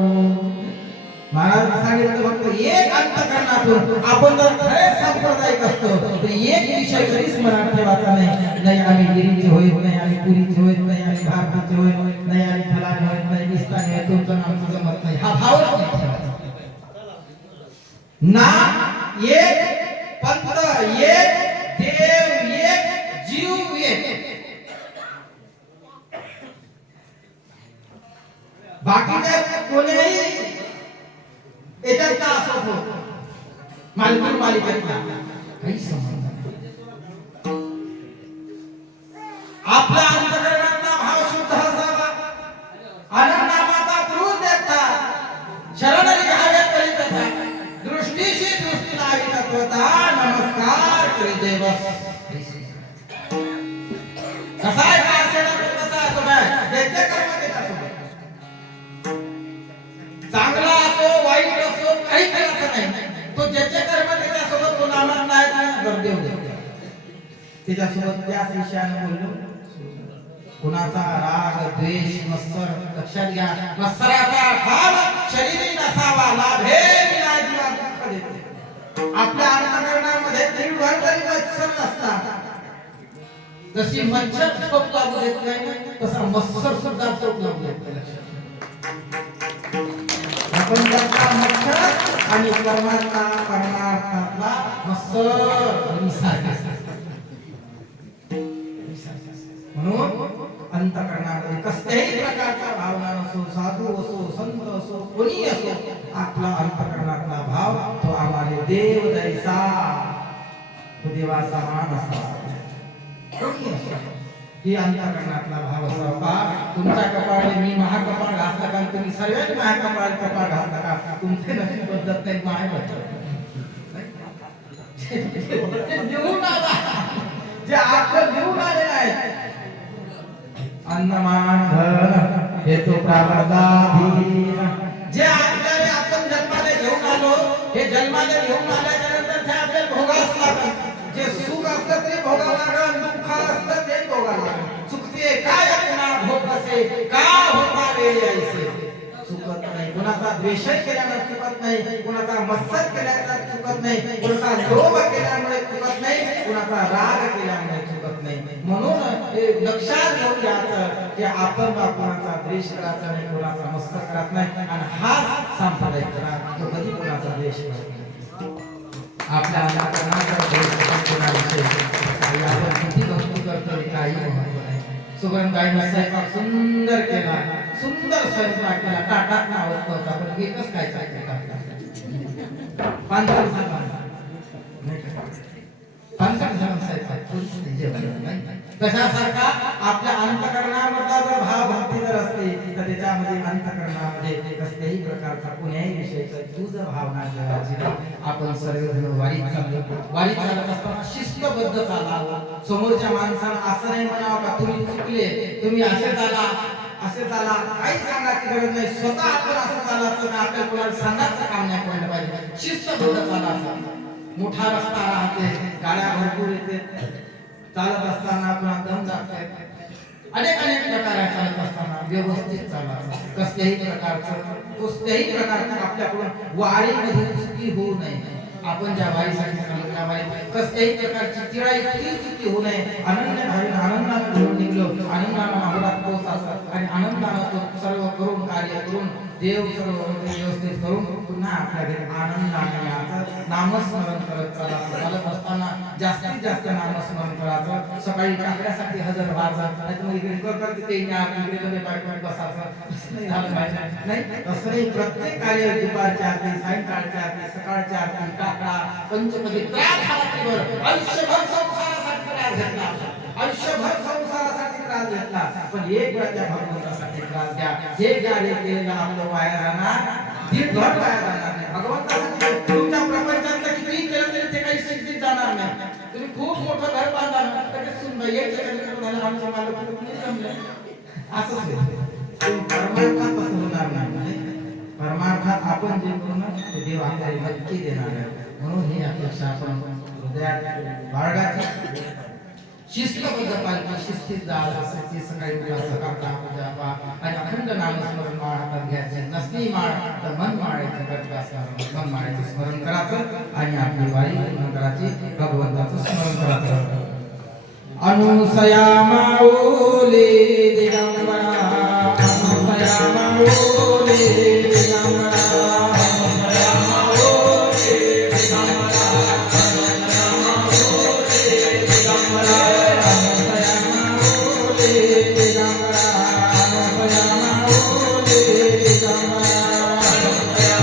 महाराज सांगितलं फक्त एक अंतकरणातून आपण जर खरे सांप्रदायिक असतो तर एक विषय कधीच मनात ठेवायचा नाही. नाही आम्ही गिरीचे होत नाही, आम्ही पुरीचे होत नाही, आम्ही भारताचे होत नाही, आम्ही फलाने होत नाही, इस्तानी होत, तुमचं नामचं जमत नाही. हा भावच नाही ठेवायचा. ना एक पंथ एक देव एक जीव एक. बाकीच्या कोणीही याच्यात का असत होत मालिकेतला काही संबंध नाही. आपल्या अंतकरणातला भाव शुद्ध असावा. आनंदामाता क्रूर देखता शरणरी घावे करीत दृष्टीशी दृष्टी लावी तत्वता नमस्कार करी देव. कसा आहे का असेल कसा असो ज्याचे कर्म त्याच्या सोबत चांगला असो वाईट असो काही करायचं नाही. तो ज्याचे कर्म त्याच्यासोबत तो नामात नाही गर्दी होते. त्याच्यासोबत त्याच विषयाने बोललो. कुणाचा राग द्वेष मत्सर लक्षात घ्या. मत्सराचा भाव शरीरी नसावा लाभे विना जीवा दुःख देते. आपल्या अंतकरणामध्ये तीव्र तरी मत्सर नसतात. जशी मच्छर चोप लागू देत नाही तसा मत्सर सुद्धा चोप लागू देत नाही. आपण त्याचा मत्सर आणि परमार्थातला मत्सर म्हणून अंतकरणामध्ये कसल्याही प्रकारच्या भावना असो साधू असो संत असो कोणी असो आपला अंतकरणातला भाव तो आम्हाला देव दैसा तो देवाचा मान असावा. कोणी असो ही अंतकरणातला भाव असावा. तुमच्या कपाळाने मी महाकपाळ घातला का तुम्ही सर्वांनी महाकपाळ कपाळ घातला का तुमचे नशीब बदलत नाही. माय बदलत लिहून आला जे आपलं लिहून आलेलं आहे. अन्नमान धन हे तो प्रारब्धाधीन जे आपल्याला आपण जन्माला घेऊन आलो हे जन्माला घेऊन आल्याच्या नंतर ते आपल्याला भोगावंच लागतं. जे सुख असतं ते भोगावं लागतं, दुःख असतं ते भोगावं लागतं. चुकते काय पुन्हा भोग असे का होता वेळ यायचे चुकत नाही. कुणाचा द्वेषही केल्यानं चुकत नाही, कुणाचा मत्सर केल्यानं चुकत नाही, कुणाचा लोभ केल्यामुळे चुकत नाही, कुणाचा राग केल्यामुळे चुकत नाही. म्हणून हे लक्षात घेऊन घ्यायचं की आपण कुणाचा द्वेष करायचा नाही, कुणाचा मत्सर करत नाही. आणि हा सांप्रदायिक राग तो कधी कुणाचा द्वेष करत नाही. आपल्या अंतकरणाचा द्वेष आपण किती भक्ती करतो काही महत्व नाही. सुगंधाईने स्वयंपाक सुंदर केला, सुंदर स्वयंपाक केला, ताटात नावत होता पण एकच काय चालतं तशासारखा आपल्या अंतकरणामधला जर भाव भक्ती जर असते तर त्याच्यामध्ये अंतकरणामध्ये कसल्याही प्रकारचा कोण्याही विषयाचा तुझ भावना ठेवायची नाही. आपण सर्वजण वारीत चालत असताना शिस्तबद्ध चालावं. समोरच्या माणसाला असं नाही म्हणावं का तुम्ही चुकले, तुम्ही असे चाला काही सांगायची गरज नाही. स्वतः आपण असं चालायचं ना आपल्या कोणाला सांगायचं काम नाही पडलं पाहिजे. शिस्तबद्ध चालायचं. मोठा रस्ता राहते, गाड्या भरपूर येते, चालत असताना आपला दम लागते, अनेक प्रकार चालत असताना व्यवस्थित चालायचं. कसल्याही प्रकारचं आपल्याकडून वारीमध्ये चुकी होऊ नये. आपण ज्या वारीसाठी चालल्या वारीत कसल्याही प्रकारची चुकी होऊ नये. अनन्य भावीने आनंदाने घेऊन निघलो, आनंदाने अमरात पोहोचायचं आणि आनंदाने तो सर्व करून कार्य करून देव सर्व व्यवस्थित करून पुन्हा आपल्या घरी आनंदाने यायचं. नामस्मरण करत चालत असताना जास्तीत जास्त नामस्मरण करायचं. सकाळी टाकण्यासाठी हजर व्हायचं, नाही इकडे करते ते इकडे बायकोत बसायचं. असं नाही झालं पाहिजे. नाही असं नाही. प्रत्येक कार्य दुपारची आरती, सायंकाळची आरती, सकाळची आरती, काकडा पंचपदी आयुष्यभर संसार आपण एक वेळा त्या भगवंतासाठी त्रास द्या. हे कार्य केलेलं आपलं वाया जाणार, दिवसभर वाया जाणार नाही. भगवंतासाठी तुमच्या प्रपंचातलं कितीही केलं तरी ते काही सिद्धीत जाणार नाही. तुम्ही खूप मोठं घर बांधणार ना, तर सुनबाई यायच्या कधी झालं आमच्या मालकाला नाही जमलं. असंच आहे. परमार्थात तसं होणार नाही. परमार्थात आपण जे करू ना ते देव आपल्याला नक्की देणार आहे. म्हणून ही अपेक्षा आपण हृदयात बाळगायची. शिस्तबद्ध पालखी शिस्तीत जायला असायची. सकाळी उठला करता पूजा पाठ आणि अखंड नामस्मरण माळ हातात घ्यायचे. नसली माळ तर मन माळायचं करत असणार. मन माळायचं स्मरण करायचं आणि आपली वारी पूर्ण करायची. भगवंताचं स्मरण करायचं. अनुसया माऊली दिगंबरा, अनुसया माऊली दिगंबरा, अनुसया माऊली दिगंबरा, अनुसया माऊली दिगंबरा, अनुसया माऊली दिगंबरा, अनुसया माऊली दिगंबरा, अनुसया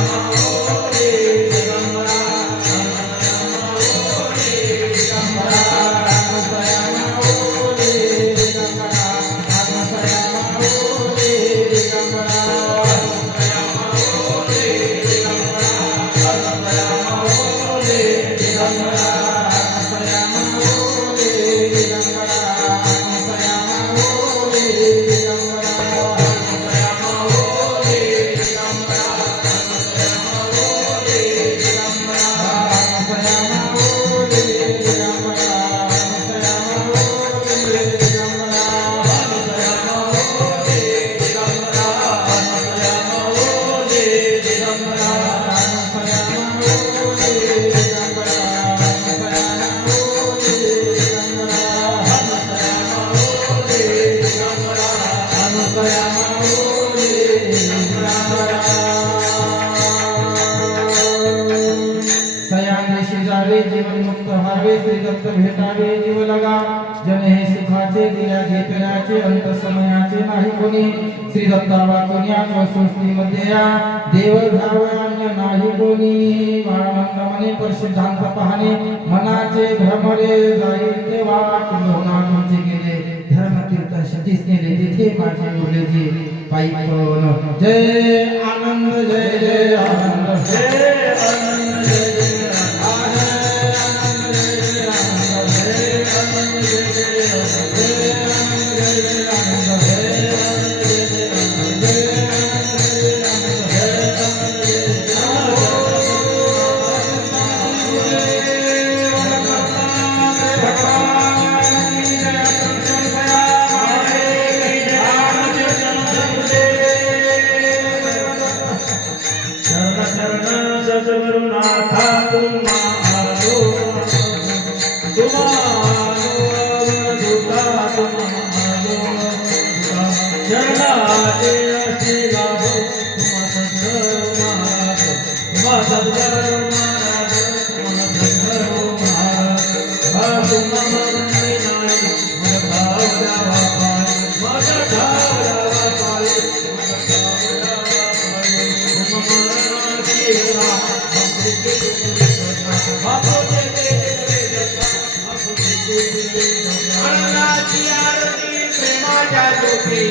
माऊली दिगंबरा, जीवन मुक्त व्हावे. श्री दत्त भेटावे जीव लगा. जन हे सुखाचे दिल्या घेतल्याचे अंत समयाचे नाही कोणी. श्री दत्ता वाचून या सृष्टीमध्ये या देव घ्यावे अन्य नाही कोणी. बाळानंद म्हणे परिशुद्धांत पाहणे मनाचे भ्रमरे जाईल तेव्हा किंबहुना तुमचे गेले धर्म कीर्तन शतीस नेले तिथे माझे उरले जी पायी पळवण. जय आनंद जय जय आनंद जय आनंद जय जय आरती प्रेमाच्या ज्योती